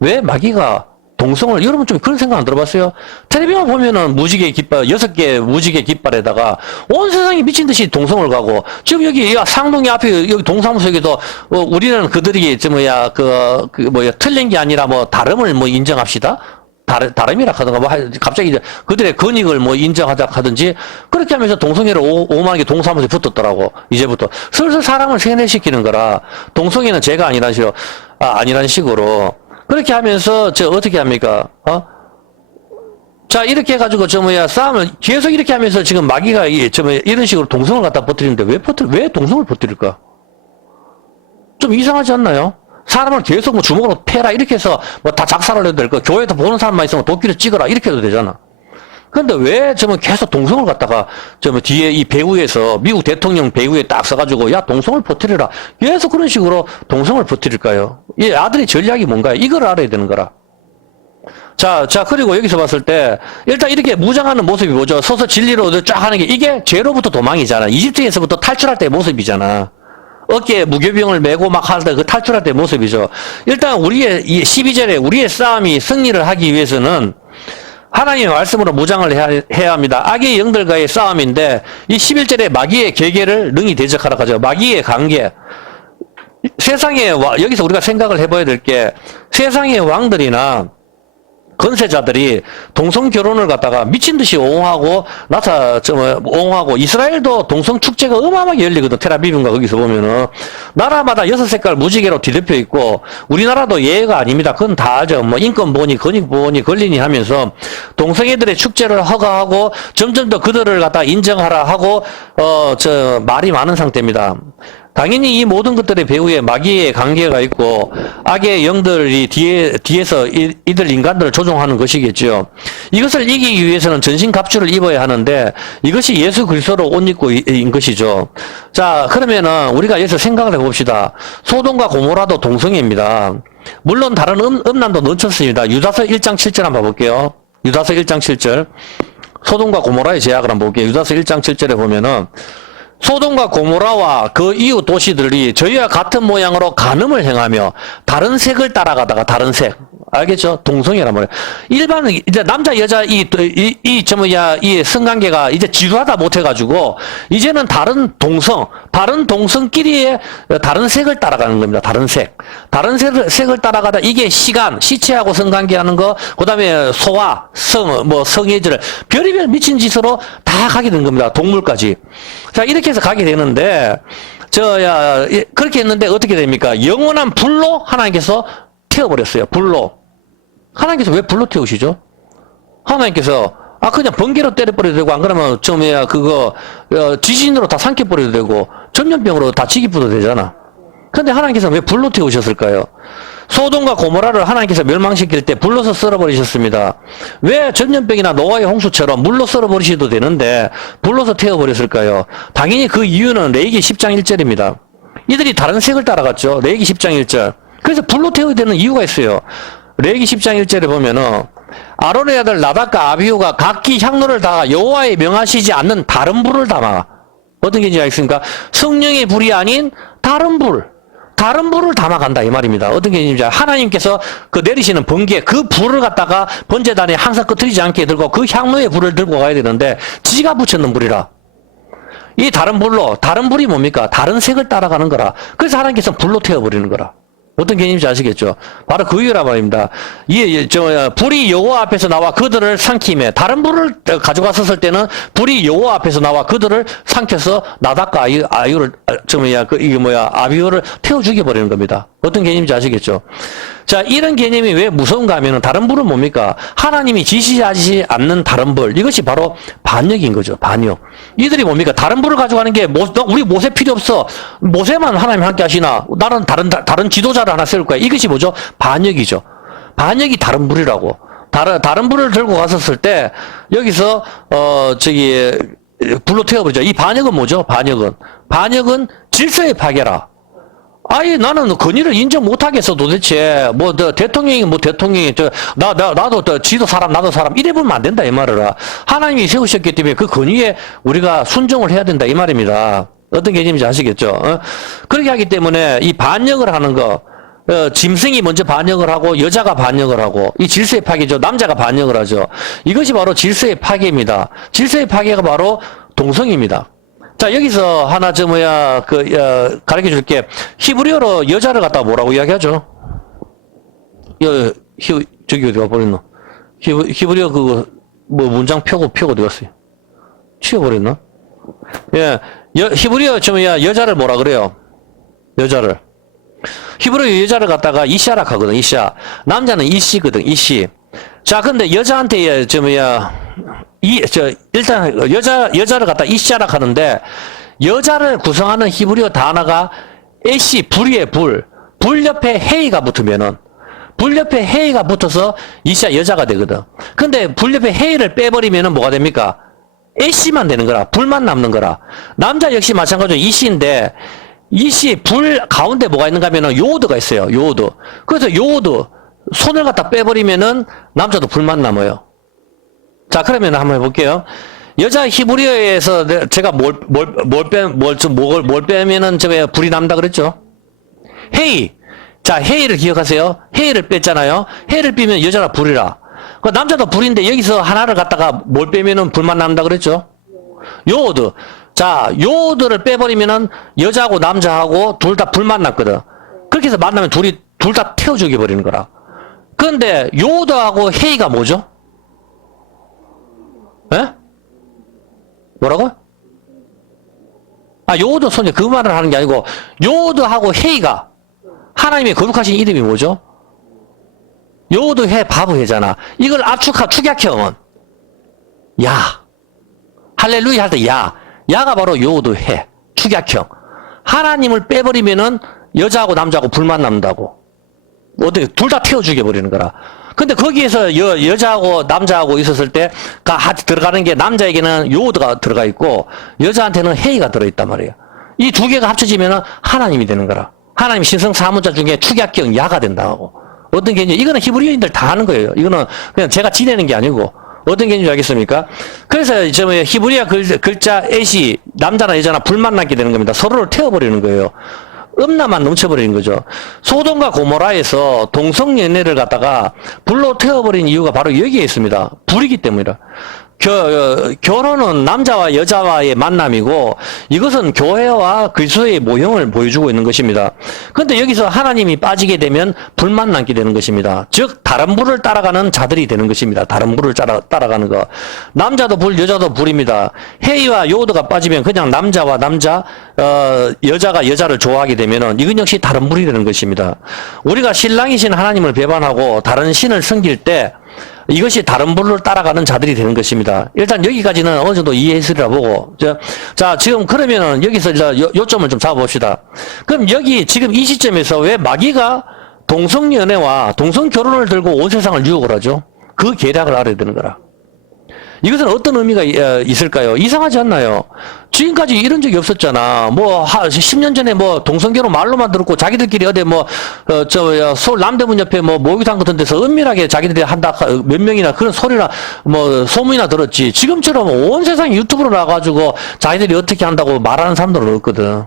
왜 마귀가 동성을, 여러분 좀 그런 생각 안 들어봤어요? 텔레비만 보면은 무지개 깃발, 6개 무지개 깃발에다가 온 세상이 미친 듯이 동성을 가고, 지금 여기 상동이 앞에 여기 동사무소에도, 우리는 그들이, 틀린 게 아니라 다름을 인정합시다? 다름이라 하던가, 갑자기 이제 그들의 근익을 인정하자 하든지, 그렇게 하면서 동성애를 오만하게 동사무소에 붙었더라고, 이제부터. 슬슬 사람을 세뇌시키는 거라, 동성애는 죄가 아니란 식으로. 그렇게 하면서, 어떻게 합니까? 자, 이렇게 해가지고, 싸움을 계속 이렇게 하면서 지금 마귀가, 이런 식으로 동성을 갖다 버티는데 왜 동성을 버티릴까? 좀 이상하지 않나요? 사람을 계속 주먹으로 패라, 이렇게 해서 다 작살을 해도 될 거, 교회에서 보는 사람만 있으면 도끼를 찍어라, 이렇게 해도 되잖아. 근데 왜 계속 동성을 갖다가, 뒤에 이 배후에서, 미국 대통령 배후에 딱 써가지고, 야, 동성을 버티려라. 계속 그런 식으로 동성을 버티릴까요? 이 아들의 전략이 뭔가요? 이걸 알아야 되는 거라. 자, 그리고 여기서 봤을 때, 일단 이렇게 무장하는 모습이 뭐죠? 서서 진리로 쫙 하는 게, 이게 죄로부터 도망이잖아. 이집트에서부터 탈출할 때의 모습이잖아. 어깨에 무교병을 메고 막 할 때 그 탈출할 때의 모습이죠. 일단 우리의, 이 12절에 우리의 싸움이 승리를 하기 위해서는, 하나님의 말씀으로 무장을 해야 합니다. 악의 영들과의 싸움인데, 이 11절에 마귀의 계계를 능히 대적하라 하죠. 마귀의 관계. 여기서 우리가 생각을 해봐야 될 게, 세상의 왕들이나 건세자들이 동성 결혼을 갖다가 미친 듯이 옹호하고 옹호하고, 이스라엘도 동성 축제가 어마어마하게 열리거든. 테라비브인가 거기서 보면은 나라마다 6색깔 무지개로 뒤덮여 있고, 우리나라도 예외가 아닙니다. 그건 다 알죠. 인권 보호니 권익 보호니 걸리니 하면서 동성애들의 축제를 허가하고 점점 더 그들을 갖다 인정하라 하고 말이 많은 상태입니다. 당연히 이 모든 것들의 배후에 마귀의 관계가 있고, 악의 영들이 뒤에서 이들 인간들을 조종하는 것이겠죠. 이것을 이기기 위해서는 전신갑주를 입어야 하는데, 이것이 예수 그리스도로 옷 입고 인 것이죠. 자, 그러면은 우리가 여기서 생각을 해봅시다. 소돔과 고모라도 동성애입니다. 물론 다른 음란도 넘쳤습니다. 유다서 1장 7절 한번 봐볼게요. 유다서 1장 7절. 소돔과 고모라의 제약을 한번 볼게요. 유다서 1장 7절에 보면은, 소돔과 고모라와 그 이웃 도시들이 저희와 같은 모양으로 간음을 행하며 다른 색을 따라가다가, 다른 색. 알겠죠? 동성애란 말이에요. 일반은 이제 남자 여자 이 성관계가 이제 지루하다 못해가지고, 이제는 다른 동성끼리의 다른 색을 따라가는 겁니다. 다른 색을 따라가다, 이게 시체하고 성관계하는 거, 그 다음에 소화, 성애질, 별의별 미친 짓으로 다 가게 된 겁니다. 동물까지. 자, 이렇게 해서 가게 되는데, 그렇게 했는데 어떻게 됩니까? 영원한 불로 하나님께서 태워버렸어요. 불로. 하나님께서 왜 불로 태우시죠? 하나님께서, 그냥 번개로 때려버려도 되고, 안 그러면 지진으로 다 삼켜버려도 되고, 전염병으로 다 지기부도 되잖아. 근데 하나님께서 왜 불로 태우셨을까요? 소돔과 고모라를 하나님께서 멸망시킬 때 불로서 썰어버리셨습니다. 왜 전염병이나 노아의 홍수처럼 물로 썰어버리셔도 되는데 불로서 태워버렸을까요? 당연히 그 이유는 레위기 10장 1절입니다. 이들이 다른 색을 따라갔죠. 레위기 10장 1절. 그래서 불로 태워야 되는 이유가 있어요. 레위기 10장 1절에 보면은, 아론의 아들 나답과 아비후가 각기 향로를 다가 여호와의 명하시지 않는 다른 불을 담아. 어떤 게 있습니까? 성령의 불이 아닌 다른 불을 담아간다, 이 말입니다. 어떤 게 있는지, 하나님께서 내리시는 번개, 그 불을 갖다가 번제단에 항상 꺼트리지 않게 들고 그 향로의 불을 들고 가야 되는데, 지가 붙였는 불이라. 이 다른 불이 뭡니까? 다른 색을 따라가는 거라. 그래서 하나님께서 불로 태워버리는 거라. 어떤 개념인지 아시겠죠? 바로 그 이유란 말입니다. 불이 여호와 앞에서 나와 그들을 삼키매, 다른 불을 가져갔었을 때는 불이 여호와 앞에서 나와 그들을 삼켜서 나답과 아비후를 태워 죽여버리는 겁니다. 어떤 개념인지 아시겠죠? 자, 이런 개념이 왜 무서운가 하면은, 다른 불은 뭡니까? 하나님이 지시하지 않는 다른 불. 이것이 바로 반역인 거죠. 반역. 이들이 뭡니까? 다른 불을 가져가는 게, 우리 모세 필요 없어. 모세만 하나님 함께 하시나? 나는 다른 지도자를 하나 세울 거야. 이것이 뭐죠? 반역이죠. 반역이 다른 불이라고. 다른 불을 들고 갔었을 때, 여기서, 불로 태워버리죠. 이 반역은 뭐죠? 반역은 질서의 파괴라. 나는 권위를 인정 못하겠어, 도대체. 대통령이 나도 지도 사람, 나도 사람. 이래 보면 안 된다, 이 말이라. 하나님이 세우셨기 때문에 그 권위에 우리가 순종을 해야 된다, 이 말입니다. 어떤 개념인지 아시겠죠? 그렇게 하기 때문에 이 반역을 하는 거, 짐승이 먼저 반역을 하고 여자가 반역을 하고 이 질서의 파괴죠. 남자가 반역을 하죠. 이것이 바로 질서의 파괴입니다. 질서의 파괴가 바로 동성입니다. 자, 여기서 하나 가르쳐 줄게. 히브리어로 여자를 갖다가 뭐라고 이야기하죠? 저기 어디가 버렸노? 히브리어 문장 표고 어디 갔어요? 치워버렸나? 예. 히브리어 여자를 뭐라 그래요? 여자를. 히브리어 여자를 갖다가 이샤라 하거든, 이샤. 남자는 이씨거든, 이씨. 자, 근데 여자한테, 일단, 여자를 갖다 이샤라 하는데, 여자를 구성하는 히브리어 단어가 에시, 불이의 불. 불 옆에 헤이가 붙으면은, 불 옆에 헤이가 붙어서 이샤 여자가 되거든. 근데 불 옆에 헤이를 빼버리면은 뭐가 됩니까? 에시만 되는 거라. 불만 남는 거라. 남자 역시 마찬가지로 이씨인데, 이씨 불 가운데 뭐가 있는가 하면은 요오드가 있어요. 요오드. 그래서 요오드 손을 갖다 빼버리면은 남자도 불만 남아요. 자, 그러면 한번 해볼게요. 여자 히브리어에서 제가 뭘 빼면은 불이 남다 그랬죠? 헤이. 자, 헤이를 기억하세요. 헤이를 뺐잖아요. 헤이를 빼면 여자가 불이라. 그 남자도 불인데 여기서 하나를 갖다가 뭘 빼면은 불만 남다 그랬죠? 요오드. 자, 요오드를 빼버리면은 여자하고 남자하고 둘 다 불만 났거든. 그렇게 해서 만나면 둘 다 태워 죽여버리는 거라. 그런데 요오드하고 헤이가 뭐죠? 에? 뭐라고? 요오드 손이 그 말을 하는 게 아니고 요오드하고 헤이가 하나님의 거룩하신 이름이 뭐죠? 요오드 해 바브 해잖아. 이걸 축약형은 야. 할렐루야 할 때 야. 야가 바로 요오드 해. 축약형. 하나님을 빼버리면은 여자하고 남자하고 불만 남는다고. 어떻게 둘 다 태워 죽여버리는 거라. 근데 거기에서 여자하고 남자하고 있었을 때 들어가는 게 남자에게는 요오드가 들어가 있고 여자한테는 헤이가 들어있단 말이에요. 이 두 개가 합쳐지면은 하나님이 되는 거라. 하나님 신성 사문자 중에 축약형 야가 된다고. 어떤 개념? 이거는 히브리어인들 다 아는 거예요. 이거는 그냥 제가 지내는 게 아니고. 어떤 개념인지 알겠습니까? 그래서 히브리어 글자 에시 남자나 여자나 불만 나게 되는 겁니다. 서로를 태워버리는 거예요. 음란만 넘쳐버리는 거죠. 소돔과 고모라에서 동성연애를 갖다가 불로 태워버린 이유가 바로 여기에 있습니다. 불이기 때문이라. 결혼은 남자와 여자와의 만남이고 이것은 교회와 그리스도의 모형을 보여주고 있는 것입니다. 그런데 여기서 하나님이 빠지게 되면 불만 남게 되는 것입니다. 즉 다른 불을 따라가는 자들이 되는 것입니다. 다른 불을 따라가는 거. 남자도 불, 여자도 불입니다. 헤이와 요드가 빠지면 그냥 남자와 남자, 여자가 여자를 좋아하게 되면은 이건 역시 다른 불이 되는 것입니다. 우리가 신랑이신 하나님을 배반하고 다른 신을 섬길 때 이것이 다른 불을 따라가는 자들이 되는 것입니다. 일단 여기까지는 어느 정도 이해했으리라 보고. 자, 지금 그러면은 여기서 요점을 좀 잡아봅시다. 그럼 여기 지금 이 시점에서 왜 마귀가 동성연애와 동성결혼을 들고 온 세상을 유혹을 하죠? 그 계략을 알아야 되는 거라. 이것은 어떤 의미가 있을까요? 이상하지 않나요? 지금까지 이런 적이 없었잖아. 10년 전에 동성결혼 말로만 들었고, 자기들끼리 어디 서울 남대문 옆에 목욕탕 같은 데서 은밀하게 자기들이 한다, 몇 명이나 그런 소리나, 소문이나 들었지. 지금처럼 온 세상이 유튜브로 나와가지고 자기들이 어떻게 한다고 말하는 사람들은 없거든.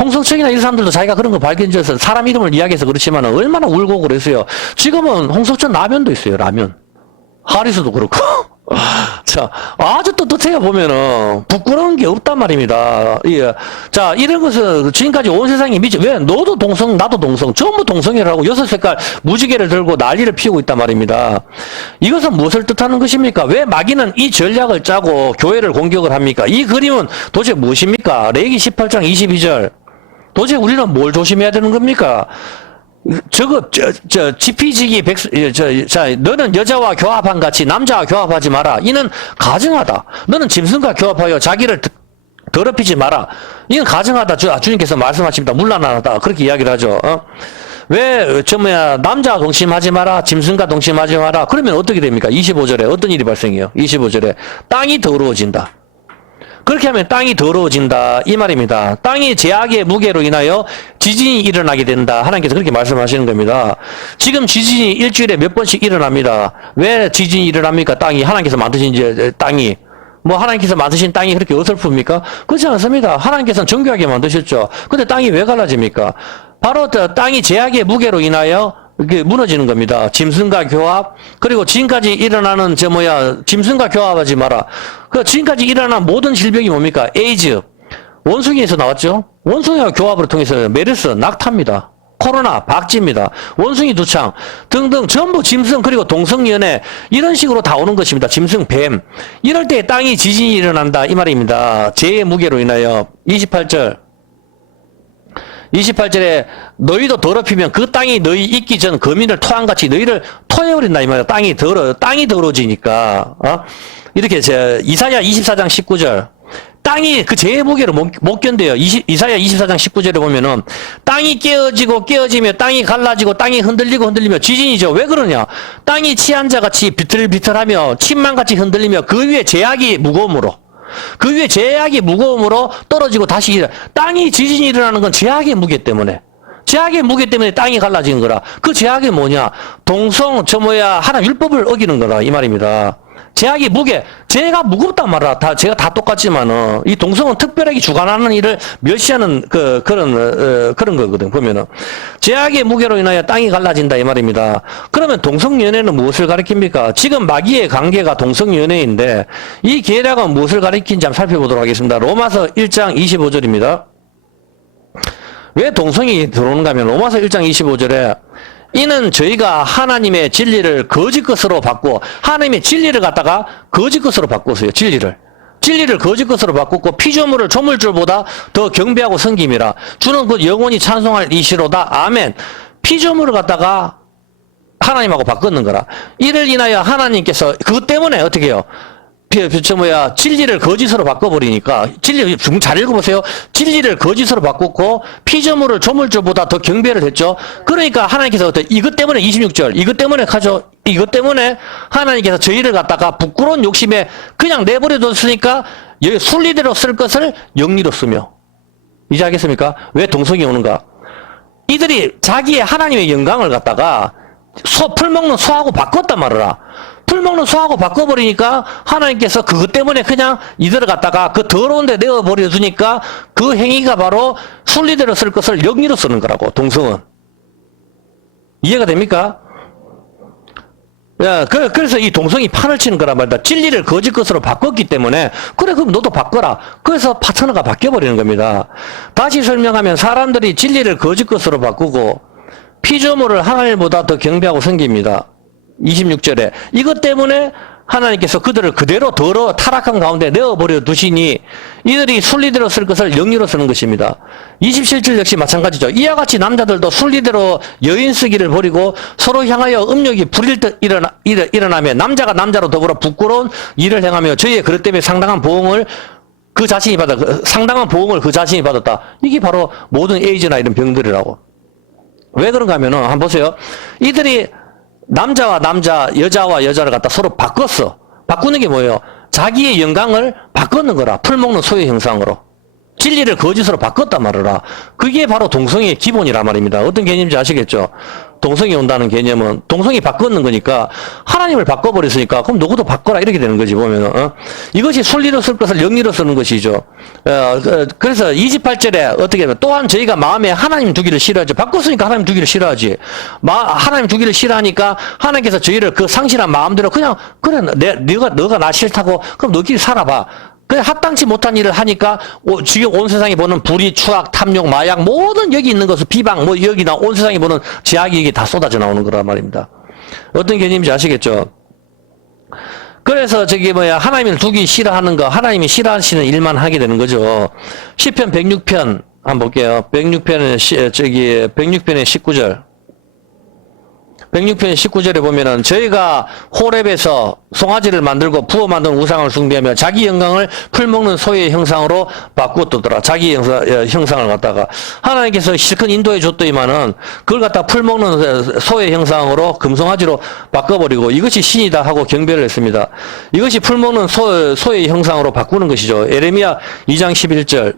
홍성철이나 이런 사람들도 자기가 그런 거 발견지어서 사람 이름을 이야기해서 그렇지만 얼마나 울고 그랬어요. 지금은 홍석천 라면도 있어요, 라면. 하리수도 그렇고. 자, 아주 떳떳해요, 보면은. 부끄러운 게 없단 말입니다. 예. 자, 이런 것은 지금까지 온 세상이 왜, 너도 동성, 나도 동성, 전부 동성이라고 6색깔 무지개를 들고 난리를 피우고 있단 말입니다. 이것은 무엇을 뜻하는 것입니까? 왜 마귀는 이 전략을 짜고 교회를 공격을 합니까? 이 그림은 도대체 무엇입니까? 레위기 18장 22절. 도대체 우리는 뭘 조심해야 되는 겁니까? 지피지기 너는 여자와 교합한 같이 남자와 교합하지 마라. 이는 가증하다. 너는 짐승과 교합하여 자기를 더럽히지 마라. 이는 가증하다. 주님께서 말씀하십니다. 문란하다. 그렇게 이야기를 하죠. 왜, 남자와 동침하지 마라. 짐승과 동침하지 마라. 그러면 어떻게 됩니까? 25절에 어떤 일이 발생해요? 25절에 땅이 더러워진다. 그렇게 하면 땅이 더러워진다 이 말입니다. 땅이 제약의 무게로 인하여 지진이 일어나게 된다. 하나님께서 그렇게 말씀하시는 겁니다. 지금 지진이 일주일에 몇 번씩 일어납니다. 왜 지진이 일어납니까? 땅이 하나님께서 만드신 땅이 하나님께서 만드신 땅이 그렇게 어설픕니까? 그렇지 않습니다. 하나님께서는 정교하게 만드셨죠. 근데 땅이 왜 갈라집니까? 바로 땅이 제약의 무게로 인하여 이게 무너지는 겁니다. 짐승과 교합, 그리고 지금까지 일어나는 짐승과 교합하지 마라. 그 지금까지 일어난 모든 질병이 뭡니까? 에이즈, 원숭이에서 나왔죠. 원숭이와 교합을 통해서 메르스, 낙타입니다. 코로나, 박쥐입니다. 원숭이 두창 등등 전부 짐승 그리고 동성연애 이런 식으로 다 오는 것입니다. 짐승, 뱀. 이럴 때 땅이 지진이 일어난다 이 말입니다. 재의 무게로 인하여 28절에 너희도 더럽히면 그 땅이 너희 있기 전 거민을 토함같이 너희를 토해버린다 이 말이야. 땅이 더러워지니까. 이렇게 이사야 24장 19절. 땅이 그 재의 무게를 못 견뎌요. 이사야 24장 19절에 보면은 땅이 깨어지며 땅이 갈라지고 땅이 흔들리며 지진이죠. 왜 그러냐? 땅이 치안자같이 비틀비틀하며 침망같이 흔들리며 그 위에 제약이 무거움으로 떨어지고 다시 땅이 지진이 일어나는 건 제약의 무게 때문에 땅이 갈라지는 거라. 그 제약이 뭐냐? 하나님 율법을 어기는 거라 이 말입니다. 제약의 무게, 제가 무겁단 말이야. 제가 다 똑같지만은, 이 동성은 특별하게 주관하는 일을 멸시하는, 그런 거거든, 보면은. 제약의 무게로 인하여 땅이 갈라진다, 이 말입니다. 그러면 동성연애는 무엇을 가리킵니까? 지금 마귀의 관계가 동성연애인데, 이 계략은 무엇을 가리킨지 한번 살펴보도록 하겠습니다. 로마서 1장 25절입니다. 왜 동성이 들어오는가 하면, 로마서 1장 25절에, 이는 저희가 하나님의 진리를 거짓 것으로 바꾸어 하나님의 진리를 갖다가 거짓 것으로 바꿨어요. 진리를 거짓 것으로 바꾸고 피조물을 조물줄보다 더 경배하고 섬김이라. 주는 곧 영원히 찬송할 이시로다. 아멘. 피조물을 갖다가 하나님하고 바꾸는 거라. 이를 인하여 하나님께서 그것 때문에 어떻게 해요? 진리를 거짓으로 바꿔버리니까, 잘 읽어보세요. 진리를 거짓으로 바꿨고, 피조물을 조물주보다 더 경배를 했죠. 그러니까 하나님께서 이것 때문에 26절, 이것 때문에 하나님께서 저희를 갖다가 부끄러운 욕심에 그냥 내버려뒀으니까, 순리대로 쓸 것을 영리로 쓰며. 이제 알겠습니까? 왜 동성이 오는가? 이들이 자기의 하나님의 영광을 갖다가 풀먹는 소하고 바꿨단 말이라. 풀먹는 소하고 바꿔버리니까 하나님께서 그것 때문에 그냥 이들을 갖다가 그 더러운 데 내어버려 두니까 그 행위가 바로 순리대로 쓸 것을 영리로 쓰는 거라고, 동성은. 이해가 됩니까? 야, 그래서 이 동성이 판을 치는 거란 말이다. 진리를 거짓 것으로 바꿨기 때문에, 그래, 그럼 너도 바꿔라. 그래서 파트너가 바뀌어버리는 겁니다. 다시 설명하면 사람들이 진리를 거짓 것으로 바꾸고 피조물을 하나님보다 더 경배하고 섬깁니다. 26절에 이것 때문에 하나님께서 그들을 그대로 타락한 가운데 내어버려 두시니 이들이 순리대로 쓸 것을 영리로 쓰는 것입니다. 27절 역시 마찬가지죠. 이와 같이 남자들도 순리대로 여인 쓰기를 버리고 서로 향하여 음욕이 부릴 듯 일어나며 남자가 남자로 더불어 부끄러운 일을 행하며 저희의 그릇 때문에 상당한 보응을 그 자신이 받았다. 이게 바로 모든 에이즈나 이런 병들이라고. 왜 그런가 하면은 한번 보세요. 이들이 남자와 남자, 여자와 여자를 갖다 서로 바꿨어. 바꾸는 게 뭐예요? 자기의 영광을 바꾸는 거라. 풀먹는 소의 형상으로. 진리를 거짓으로 바꿨단 말이라. 그게 바로 동성의 기본이란 말입니다. 어떤 개념인지 아시겠죠? 동성이 온다는 개념은 동성이 바꾸는 거니까 하나님을 바꿔버렸으니까 그럼 누구도 바꿔라 이렇게 되는 거지 보면은. 이것이 순리로 쓸 것을 영리로 쓰는 것이죠. 그래서 28절에 어떻게 하면 또한 저희가 마음에 하나님 두기를 싫어하죠. 바꿨으니까 하나님 두기를 싫어하지. 하나님 두기를 싫어하니까 하나님께서 저희를 그 상실한 마음대로 그냥 그래 너가 나 싫다고 그럼 너끼리 살아봐. 그냥 합당치 못한 일을 하니까 지금 온 세상이 보는 불의, 추악, 탐욕, 마약 모든 여기 있는 것을 비방 여기나 온 세상이 보는 제약이 이게 다 쏟아져 나오는 거란 말입니다. 어떤 개념인지 아시겠죠? 그래서 하나님을 두기 싫어하는 거 하나님이 싫어하시는 일만 하게 되는 거죠. 시편 106편 한번 볼게요. 106편의 19절. 106편 19절에 보면은 저희가 호렙에서 송아지를 만들고 부어 만든 우상을 숭배하며 자기 영광을 풀먹는 소의 형상으로 바꾸었더라. 자기 형상을 갖다가 하나님께서 실컷 인도해 줬더니만은 그걸 갖다 풀먹는 소의 형상으로 금송아지로 바꿔버리고 이것이 신이다 하고 경배를 했습니다. 이것이 풀먹는 소의 형상으로 바꾸는 것이죠. 예레미야 2장 11절.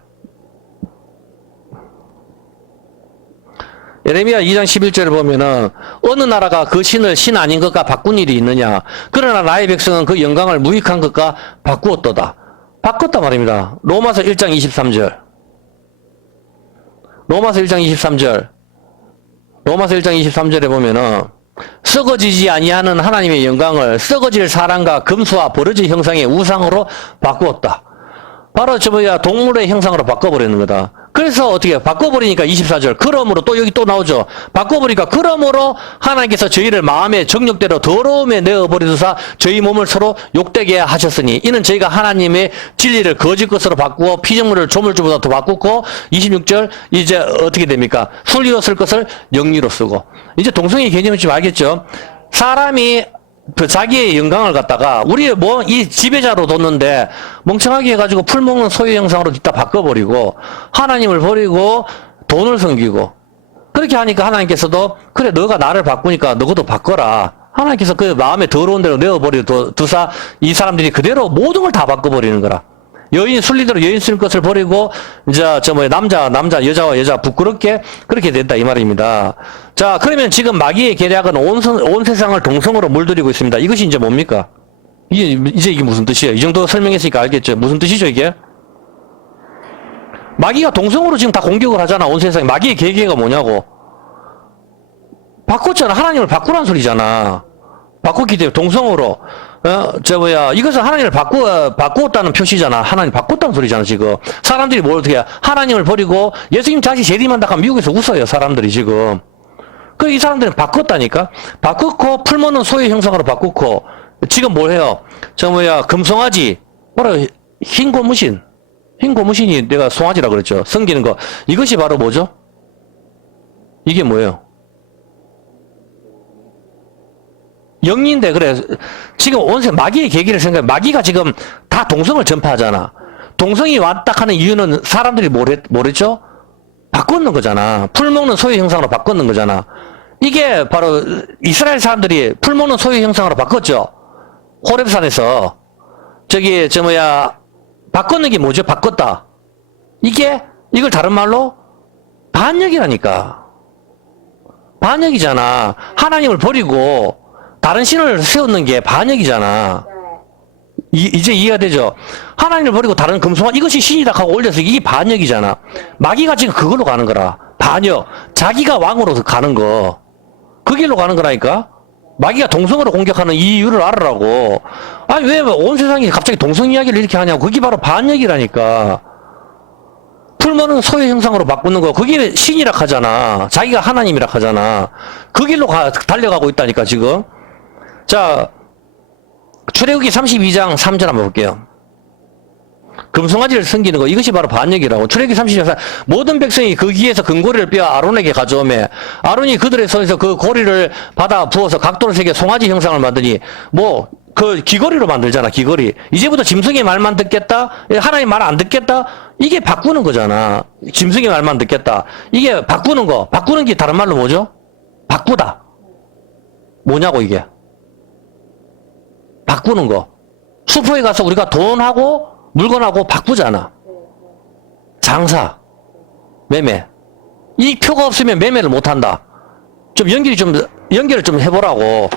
예레미야 2장 11절을 보면은 어느 나라가 그 신을 신 아닌 것과 바꾼 일이 있느냐. 그러나 나의 백성은 그 영광을 무익한 것과 바꾸었도다. 바꿨단 말입니다. 로마서 1장 23절. 로마서 1장 23절. 로마서 1장 23절에 보면은 썩어지지 아니하는 하나님의 영광을 썩어질 사람과 금수와 버러지 형상의 우상으로 바꾸었다. 바로 동물의 형상으로 바꿔버리는 거다. 그래서 어떻게 바꿔버리니까 24절 그러므로 또 여기 또 나오죠. 바꿔버리니까 그러므로 하나님께서 저희를 마음의 정욕대로 더러움에 내어버리소서 저희 몸을 서로 욕되게 하셨으니 이는 저희가 하나님의 진리를 거짓 것으로 바꾸어 피조물을 조물주보다 더 바꾸고 26절 이제 어떻게 됩니까? 순리로 쓸 것을 영리로 쓰고 이제 동성애 개념을 좀 알겠죠? 사람이 그 자기의 영광을 갖다가 우리 뭐 이 지배자로 뒀는데 멍청하게 해가지고 풀 먹는 소유 형상으로 이따 바꿔버리고 하나님을 버리고 돈을 섬기고 그렇게 하니까 하나님께서도 그래 너가 나를 바꾸니까 너도 바꿔라. 하나님께서 그 마음에 더러운 대로 내어버리고 두사 이 사람들이 그대로 모든 걸 다 바꿔버리는 거라. 여인 순리대로 여인 쓸 것을 버리고 이제 남자 여자와 여자 부끄럽게 그렇게 된다 이 말입니다. 자 그러면 지금 마귀의 계략은 온 세상을 동성으로 물들이고 있습니다. 이것이 이제 뭡니까? 이게 무슨 뜻이에요? 이 정도 설명했으니까 알겠죠? 무슨 뜻이죠 이게? 마귀가 동성으로 지금 다 공격을 하잖아. 온 세상에 마귀의 계획이 뭐냐고 바꿨잖아. 하나님을 바꾸라는 소리잖아. 바꿨기 때문에 동성으로 이것은 하나님을 바꾸었다는 표시잖아. 하나님 바꿨다는 소리잖아, 지금. 사람들이 뭘 어떻게 해? 하나님을 버리고 예수님 다시 재림한다 하면 미국에서 웃어요, 사람들이 지금. 이 사람들은 바꿨다니까? 바꾸고, 풀먹는 소유 형상으로 바꾸고, 지금 뭘 해요? 금송아지, 흰 고무신이 내가 송아지라 그랬죠. 섬기는 거. 이것이 바로 뭐죠? 이게 뭐예요? 영리인데 그래 지금 온세 마귀의 계기를 생각해. 마귀가 지금 다 동성을 전파하잖아. 동성이 왔다 하는 이유는 사람들이 뭐랬죠? 바꾸는 거잖아. 풀 먹는 소유 형상으로 바꾸는 거잖아. 이게 바로 이스라엘 사람들이 풀 먹는 소유 형상으로 바꿨죠. 호렙산에서 바꾸는 게 뭐죠? 바꿨다. 이걸 다른 말로 반역이라니까. 반역이잖아. 하나님을 버리고 다른 신을 세우는 게 반역이잖아. 이제 이해가 되죠? 하나님을 버리고 다른 금송아 이것이 신이다 하고 올려서 이게 반역이잖아. 마귀가 지금 그걸로 가는 거라. 반역. 자기가 왕으로 가는 거. 그 길로 가는 거라니까? 마귀가 동성으로 공격하는 이유를 알으라고. 아니 왜 온 세상이 갑자기 동성 이야기를 이렇게 하냐고. 그게 바로 반역이라니까. 풀먹는 소유 형상으로 바꾸는 거 그게 신이라 하잖아. 자기가 하나님이라 하잖아. 그 길로 달려가고 있다니까 지금. 자, 출애굽기 32장 3절 한번 볼게요. 금송아지를 섬기는 거 이것이 바로 반역이라고. 출애굽기 32장 모든 백성이 그 귀에서 금고리를 빼어 아론에게 가져오매 아론이 그들의 손에서 그 고리를 받아 부어서 각도를 새겨 송아지 형상을 만드니 그 귀걸이로 만들잖아. 귀걸이. 이제부터 짐승의 말만 듣겠다. 하나님 말 안 듣겠다. 이게 바꾸는 거잖아. 짐승의 말만 듣겠다. 이게 바꾸는 거. 바꾸는 게 다른 말로 뭐죠? 바꾸다. 뭐냐고 이게. 바꾸는 거. 슈퍼에 가서 우리가 돈하고 물건하고 바꾸잖아. 장사, 매매. 이 표가 없으면 매매를 못한다. 연결을 좀 해보라고.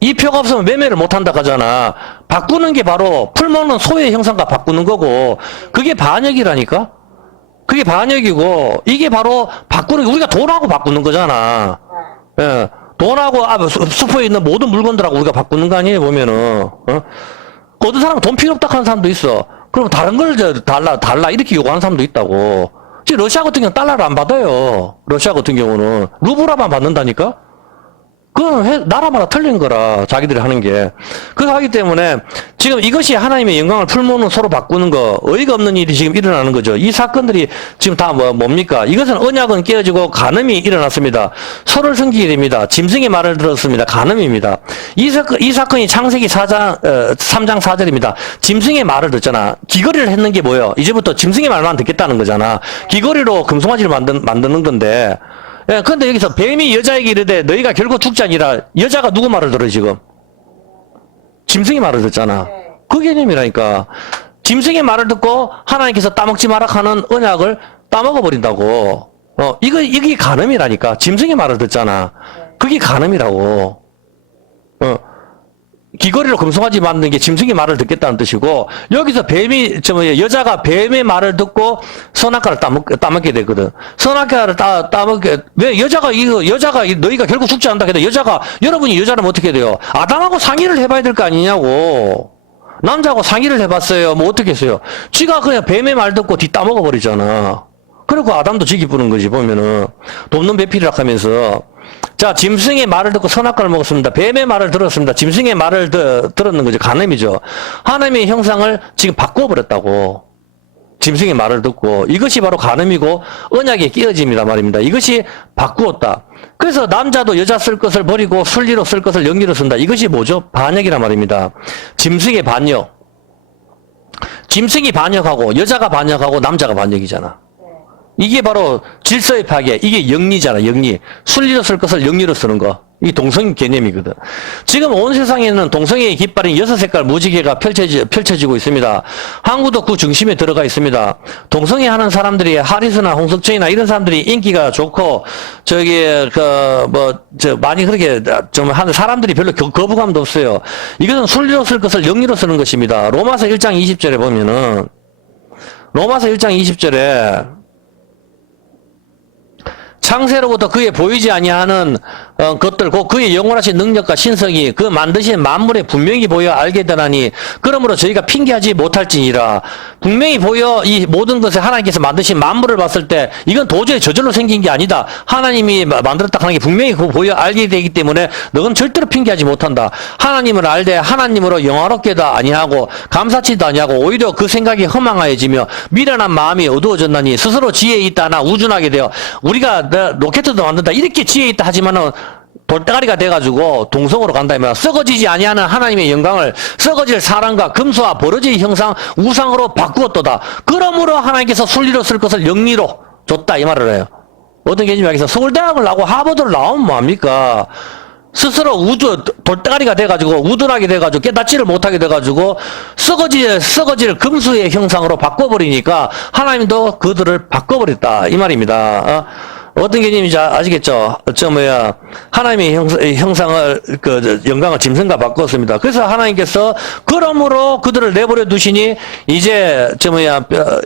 이 표가 없으면 매매를 못한다 하잖아. 바꾸는 게 바로 풀먹는 소의 형상과 바꾸는 거고 그게 반역이라니까? 그게 반역이고 이게 바로 바꾸는 게 우리가 돈하고 바꾸는 거잖아. 예. 돈하고 슈퍼에 있는 모든 물건들하고 우리가 바꾸는 거 아니에요 보면은. 어떤 사람은 돈 필요 없다 하는 사람도 있어. 그럼 다른 걸 달라 이렇게 요구하는 사람도 있다고. 지금 러시아 같은 경우는 달러를 안 받아요. 러시아 같은 경우는 루블화만 받는다니까. 그건 나라마다 틀린 거라 자기들이 하는 게. 그거 하기 때문에 지금 이것이 하나님의 영광을 풀모는 서로 바꾸는 거 어이가 없는 일이 지금 일어나는 거죠. 이 사건들이 지금 다 뭡니까? 이것은 언약은 깨어지고 간음이 일어났습니다. 서로를 섬기게 됩니다. 짐승의 말을 들었습니다. 간음입니다. 이 사건이 창세기 3장 4절입니다. 짐승의 말을 듣잖아. 귀걸이를 했는 게 뭐예요? 이제부터 짐승의 말만 듣겠다는 거잖아. 귀걸이로 금송아지를 만드는 건데. 예, 근데 여기서 뱀이 여자에게 이르되 너희가 결국 죽지 아니라 여자가 누구 말을 들어요 지금? 짐승의 말을 듣잖아. 그 개념이라니까. 짐승의 말을 듣고 하나님께서 따먹지 마라 하는 언약을 따먹어 버린다고. 이게 간음이라니까. 짐승의 말을 듣잖아. 그게 간음이라고. 귀걸이로 금송아지 만드는 게 짐승의 말을 듣겠다는 뜻이고, 여기서 여자가 뱀의 말을 듣고 선악과를 따먹게 되거든. 선악과를 따먹게, 왜 여자가 너희가 결국 죽지 않는다 해도 여러분이 여자라면 어떻게 돼요? 아담하고 상의를 해봐야 될 거 아니냐고. 남자하고 상의를 해봤어요. 뭐 어떻게 했어요? 지가 그냥 뱀의 말 듣고 뒤 따먹어 버리잖아. 그리고 아담도 지기 부는 거지, 보면은. 돕는 배필이라 하면서. 자, 짐승의 말을 듣고 선악과를 먹었습니다. 뱀의 말을 들었습니다. 짐승의 말을 들었는 거죠. 간음이죠. 하나님의 형상을 지금 바꿔버렸다고. 짐승의 말을 듣고. 이것이 바로 간음이고 언약의 끼어짐이다 말입니다. 이것이 바꾸었다. 그래서 남자도 여자 쓸 것을 버리고 순리로 쓸 것을 영리로 쓴다. 이것이 뭐죠? 반역이란 말입니다. 짐승의 반역. 짐승이 반역하고 여자가 반역하고 남자가 반역이잖아. 이게 바로 질서의 파괴, 이게 영리잖아, 영리. 순리로 쓸 것을 영리로 쓰는 거. 이 동성 개념이거든. 지금 온 세상에는 동성애의 깃발인 6색깔 무지개가 펼쳐지고 있습니다. 항구도 그 중심에 들어가 있습니다. 동성애 하는 사람들이 하리스나 홍석천이나 이런 사람들이 인기가 좋고, 많이 그렇게 좀 하는 사람들이 별로 거부감도 없어요. 이것은 순리로 쓸 것을 영리로 쓰는 것입니다. 로마서 1장 20절에 보면은, 로마서 1장 20절에, 창세로부터 그의 보이지 아니하는 것들, 곧 그의 영원하신 능력과 신성이 그 만드신 만물에 분명히 보여 알게 되나니, 그러므로 저희가 핑계하지 못할지니라. 분명히 보여 이 모든 것에 하나님께서 만드신 만물을 봤을 때 이건 도저히 저절로 생긴 게 아니다. 하나님이 만들었다 하는 게 분명히 보여 알게 되기 때문에 너는 절대로 핑계하지 못한다. 하나님을 알되 하나님으로 영화롭게도 아니하고 감사치도 아니하고 오히려 그 생각이 허망하여지며 미련한 마음이 어두워졌나니 스스로 지혜에 있다 하나 우준하게 되어 우리가 로켓도 만든다 이렇게 지혜에 있다 하지만은 돌대가리가 돼가지고 동성으로 간다 하면 썩어지지 아니하는 하나님의 영광을 썩어질 사람과 금수와 버러지의 형상 우상으로 바꾸었도다. 그러므로 하나님께서 순리로 쓸 것을 영리로 줬다 이 말을 해요. 어떤 개념이야기해서 서울대학을 나오고 하버드를 나오면 뭐합니까? 스스로 돌대가리가 돼가지고 우둔하게 돼가지고 깨닫지를 못하게 돼가지고 썩어질 금수의 형상으로 바꿔버리니까 하나님도 그들을 바꿔버렸다 이 말입니다. 어떤 개념인지 아시겠죠? 하나님의 형상을, 영광을 짐승과 바꿨습니다. 그래서 하나님께서, 그러므로 그들을 내버려 두시니, 이제,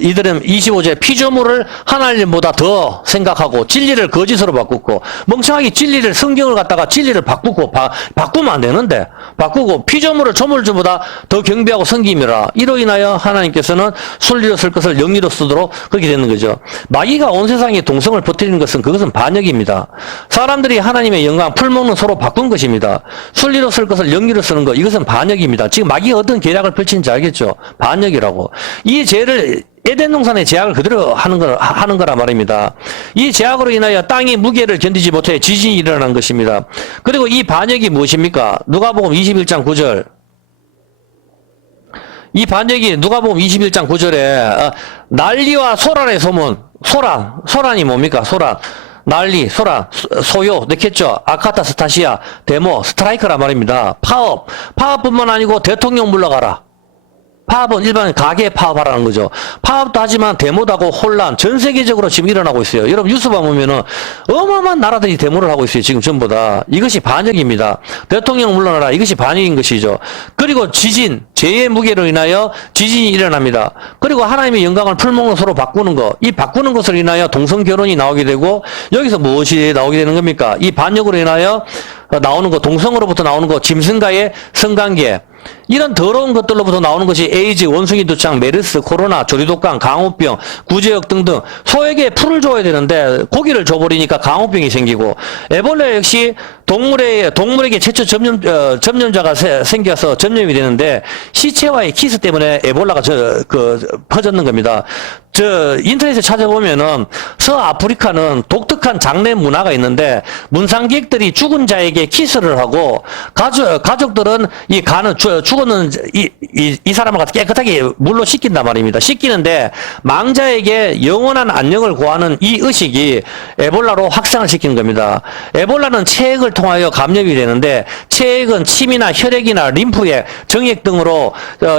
이들은 25제 피조물을 하나님보다 더 생각하고, 진리를 거짓으로 바꾸고, 멍청하게 진리를, 성경을 갖다가 진리를 바꾸면 안 되는데, 바꾸고, 피조물을 조물주보다 더 경배하고 섬김이라. 이로 인하여 하나님께서는 순리로 쓸 것을 영리로 쓰도록 그렇게 되는 거죠. 마귀가 온 세상에 동성을 퍼뜨리는 것은 그것은 반역입니다. 사람들이 하나님의 영광, 풀먹는 소로 바꾼 것입니다. 순리로 쓸 것을 영리로 쓰는 것, 이것은 반역입니다. 지금 마귀가 어떤 계략을 펼치는지 알겠죠? 반역이라고. 이 죄를 에덴 동산의 제약을 그대로 하는 거라 말입니다. 이 제약으로 인하여 땅이 무게를 견디지 못해 지진이 일어난 것입니다. 그리고 이 반역이 무엇입니까? 누가복음 21장 9절. 이 반역이 누가복음 21장 9절에 난리와 소란의 소문, 소란이 뭡니까? 난리, 소란, 소요, 넣겠죠? 아카타스타시아, 데모, 스트라이크란 말입니다. 파업뿐만 아니고 대통령 물러가라. 파업은 일반 가계 파업하라는 거죠. 파업도 하지만 데모도 하고 혼란, 전 세계적으로 지금 일어나고 있어요. 여러분 뉴스만 보면은 어마어마한 나라들이 데모를 하고 있어요. 지금 전부 다. 이것이 반역입니다. 대통령 물러나라. 이것이 반역인 것이죠. 그리고 지진, 재해의 무게로 인하여 지진이 일어납니다. 그리고 하나님의 영광을 풀먹는 소로 바꾸는 것. 이 바꾸는 것으로 인하여 동성 결혼이 나오게 되고 여기서 무엇이 나오게 되는 겁니까? 이 반역으로 인하여 나오는 거, 동성으로부터 나오는 거, 짐승과의 성관계. 이런 더러운 것들로부터 나오는 것이 에이즈, 원숭이 두창, 메르스, 코로나, 조류독감, 강호병, 구제역 등등. 소에게 풀을 줘야 되는데 고기를 줘버리니까 강호병이 생기고, 에볼라 역시 동물에게 최초 전염자가 생겨서 전염이 되는데 시체와의 키스 때문에 에볼라가 퍼졌는 겁니다. 인터넷에 찾아보면은 서아프리카는 독특한 장례 문화가 있는데 문상객들이 죽은 자에게 키스를 하고 가족들은 이 죽은 죽었는 이 사람을 갖다 깨끗하게 물로 씻긴단 말입니다. 씻기는데 망자에게 영원한 안녕을 구하는 이 의식이 에볼라로 확산을 시키는 겁니다. 에볼라는 체액을 통하여 감염이 되는데 체액은 침이나 혈액이나 림프의 정액 등으로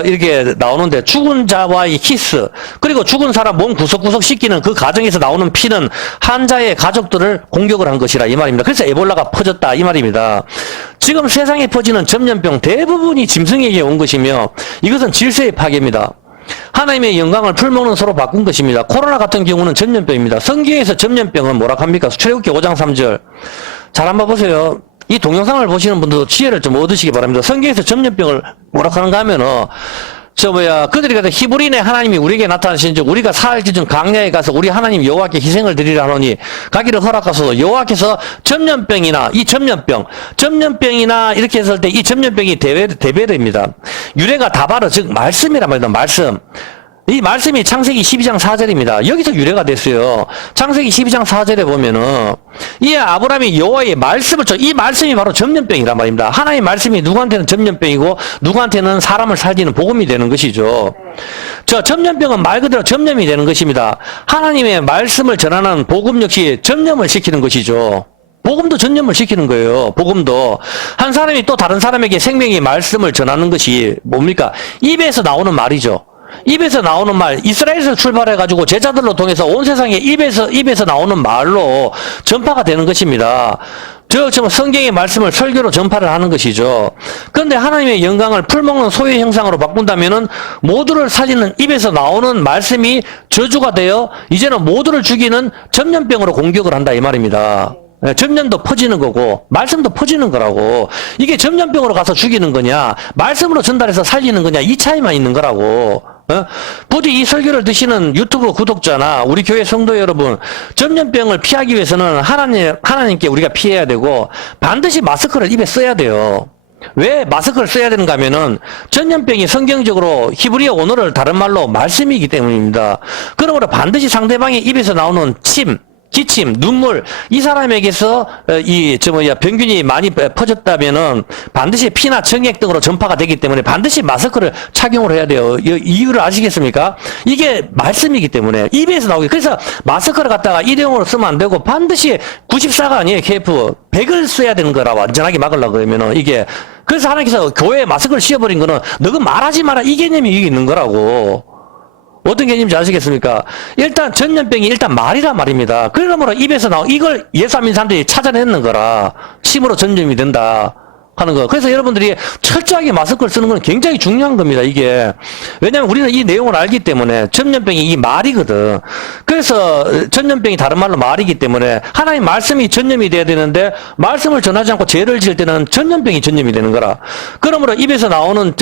이렇게 나오는데 죽은 자와의 키스 그리고 죽은 사람 몸 구석구석 씻기는 그 과정에서 나오는 피는 환자의 가족들을 공격을 한 것이라 이 말입니다. 그래서 에볼라가 퍼졌다 이 말입니다. 지금 세상에 퍼지는 전염병 대부분이 짐승에게 온 것이며 이것은 질서의 파괴입니다. 하나님의 영광을 풀먹는 서로 바꾼 것입니다. 코로나 같은 경우는 전염병입니다. 성경에서 전염병은 뭐라 합니까? 출애굽기 5장 3절. 잘 한번 보세요. 이 동영상을 보시는 분들도 지혜를 좀 얻으시기 바랍니다. 성경에서 전염병을 뭐라 하는가 하면은 그들이 가서 히브리인의 하나님이 우리에게 나타나신 즉 우리가 사흘 기준 강야에 가서 우리 하나님 여호와께 희생을 드리라 하노니 가기를 허락하소서. 여호와께서 전염병이나 이 전염병이나 이렇게 했을 때 이 전염병이 대배입니다. 유래가 다바르 즉 말씀이란 말입니다. 말씀. 이 말씀이 창세기 12장 4절입니다. 여기서 유래가 됐어요. 창세기 12장 4절에 보면은 이 아브라함이 여호와의 말씀을 이 말씀이 바로 전염병이란 말입니다. 하나님의 말씀이 누구한테는 전염병이고 누구한테는 사람을 살리는 복음이 되는 것이죠. 전염병은 말 그대로 전염이 되는 것입니다. 하나님의 말씀을 전하는 복음 역시 전염을 시키는 것이죠. 복음도 전염을 시키는 거예요. 복음도. 한 사람이 또 다른 사람에게 생명의 말씀을 전하는 것이 뭡니까? 입에서 나오는 말이죠. 입에서 나오는 말, 이스라엘에서 출발해가지고 제자들로 통해서 온 세상에 입에서 나오는 말로 전파가 되는 것입니다. 지금 성경의 말씀을 설교로 전파를 하는 것이죠. 그런데 하나님의 영광을 풀먹는 소의 형상으로 바꾼다면은 모두를 살리는 입에서 나오는 말씀이 저주가 되어 이제는 모두를 죽이는 전염병으로 공격을 한다 이 말입니다. 전염도 퍼지는 거고 말씀도 퍼지는 거라고. 이게 전염병으로 가서 죽이는 거냐 말씀으로 전달해서 살리는 거냐 이 차이만 있는 거라고. 부디 이 설교를 드시는 유튜브 구독자나 우리 교회 성도 여러분, 전염병을 피하기 위해서는 하나님께 우리가 피해야 되고 반드시 마스크를 입에 써야 돼요. 왜 마스크를 써야 되는가 하면은 전염병이 성경적으로 히브리어 원어를 다른 말로 말씀이기 때문입니다. 그러므로 반드시 상대방의 입에서 나오는 침, 기침, 눈물, 이 사람에게서 병균이 많이 퍼졌다면은 반드시 피나 정액 등으로 전파가 되기 때문에 반드시 마스크를 착용을 해야 돼요. 이유를 아시겠습니까? 이게 말씀이기 때문에 입에서 나오기. 그래서 마스크를 갖다가 일회용으로 쓰면 안 되고 반드시 94가 아니에요. KF 100을 써야 되는 거라 완전하게 막으려고 그러면은 이게. 그래서 하나님께서 교회에 마스크를 씌워버린 거는 너가 말하지 마라 이 개념이 여기 있는 거라고. 어떤 개념인지 아시겠습니까? 일단 전염병이 일단 말이란 말입니다. 그러므로 입에서 이걸 예수 안 믿는 사람들이 찾아내는 거라. 침으로 전염이 된다 하는 거. 그래서 여러분들이 철저하게 마스크를 쓰는 건 굉장히 중요한 겁니다. 이게. 왜냐하면 우리는 이 내용을 알기 때문에 전염병이 이 말이거든. 그래서 전염병이 다른 말로 말이기 때문에 하나님 말씀이 전염이 돼야 되는데 말씀을 전하지 않고 죄를 지을 때는 전염병이 전염이 되는 거라. 그러므로 입에서 나오는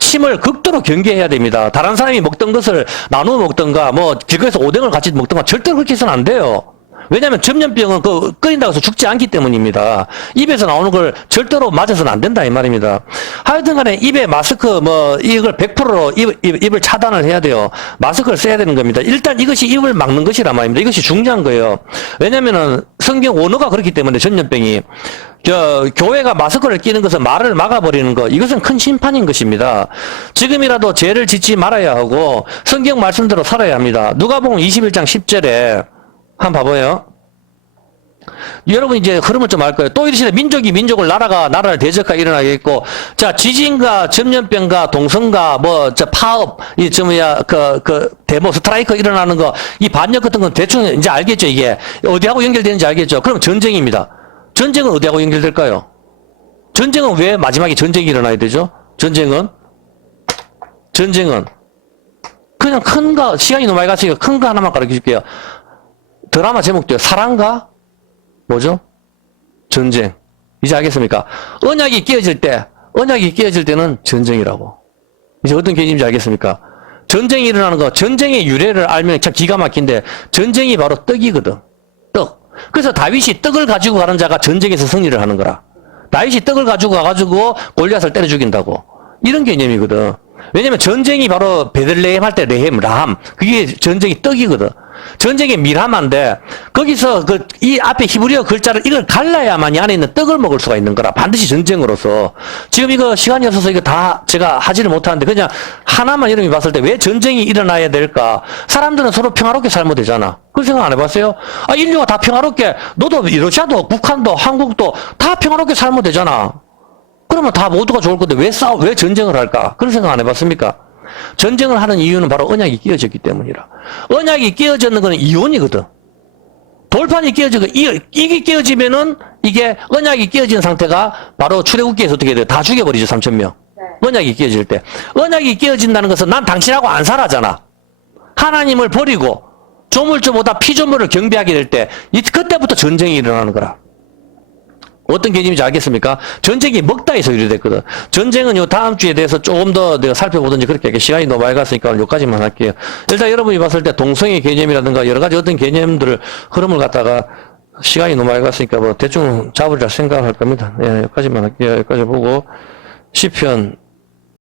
침을 극도로 경계해야 됩니다. 다른 사람이 먹던 것을 나누어 먹던가 길거리에서 오뎅을 같이 먹던가 절대로 그렇게 해서는 안 돼요. 왜냐하면 전염병은 끓인다고 해서 죽지 않기 때문입니다. 입에서 나오는 걸 절대로 맞아서는 안 된다 이 말입니다. 하여튼 간에 입에 마스크 이걸 100%로 입을 차단을 해야 돼요. 마스크를 써야 되는 겁니다. 일단 이것이 입을 막는 것이란 말입니다. 이것이 중요한 거예요. 왜냐면은 성경 원어가 그렇기 때문에 전염병이 교회가 마스크를 끼는 것은 말을 막아버리는 것, 이것은 큰 심판인 것입니다. 지금이라도 죄를 짓지 말아야 하고 성경 말씀대로 살아야 합니다. 누가복음 21장 10절에 한번 봐봐요. 여러분 이제 흐름을 좀 알 거예요. 또 이러시네. 민족이 민족을 나라가 나라를 대적하 일어나겠고, 자 지진과 전염병과 동성과 파업 데모 스트라이크 일어나는 거, 이 반역 같은 건 대충 이제 알겠죠. 이게 어디하고 연결되는지 알겠죠. 그럼 전쟁입니다. 전쟁은 어디하고 연결될까요? 전쟁은 왜 마지막에 전쟁이 일어나야 되죠? 전쟁은 그냥 큰 거, 시간이 너무 많이 갔으니까 큰 거 하나만 가르쳐 줄게요. 드라마 제목도요. 사랑과 뭐죠? 전쟁. 이제 알겠습니까? 언약이 깨어질 때는 전쟁이라고. 이제 어떤 개념인지 알겠습니까? 전쟁이 일어나는 거, 전쟁의 유래를 알면 참 기가 막힌데 전쟁이 바로 떡이거든. 떡. 그래서 다윗이 떡을 가지고 가는 자가 전쟁에서 승리를 하는 거라. 다윗이 떡을 가지고 가가지고 골리앗을 때려 죽인다고. 이런 개념이거든. 왜냐면 전쟁이 바로 베들레헴 할 때 레헴, 라함. 그게 전쟁이 떡이거든. 전쟁의 밀하마인데, 거기서 이 앞에 히브리어 글자를 이걸 갈라야만 이 안에 있는 떡을 먹을 수가 있는 거라. 반드시 전쟁으로서. 지금 이거 시간이 없어서 이거 다 제가 하지를 못하는데, 그냥 하나만 이름이 봤을 때 왜 전쟁이 일어나야 될까? 사람들은 서로 평화롭게 살면 되잖아. 그 생각 안 해봤어요? 아, 인류가 다 평화롭게, 너도 러시아도, 북한도, 한국도 다 평화롭게 살면 되잖아. 그러면 다 모두가 좋을 건데 왜 전쟁을 할까? 그런 생각 안 해봤습니까? 전쟁을 하는 이유는 바로 언약이 끼어졌기 때문이라. 언약이 끼어졌는 거는 이혼이거든. 돌판이 끼어지고, 이게 끼어지면은, 이게 언약이 끼어진 상태가 바로 출애굽기에서 어떻게 돼요? 다 죽여버리죠, 3,000명. 네. 언약이 끼어질 때. 언약이 끼어진다는 것은 난 당신하고 안 살아잖아. 하나님을 버리고, 조물주보다 피조물을 경배하게 될 때, 그때부터 전쟁이 일어나는 거라. 어떤 개념인지 알겠습니까? 전쟁이 먹다에서 유래됐거든. 전쟁은 요 다음 주에 대해서 조금 더 내가 살펴보든지 그렇게 시간이 너무 많이 갔으니까 여기까지만 할게요. 일단 여러분이 봤을 때 동성의 개념이라든가 여러 가지 어떤 개념들을 흐름을 갖다가 시간이 너무 많이 갔으니까 뭐 대충 잡으리라 생각할 겁니다. 예, 여기까지만 할게요. 여기까지 보고 시편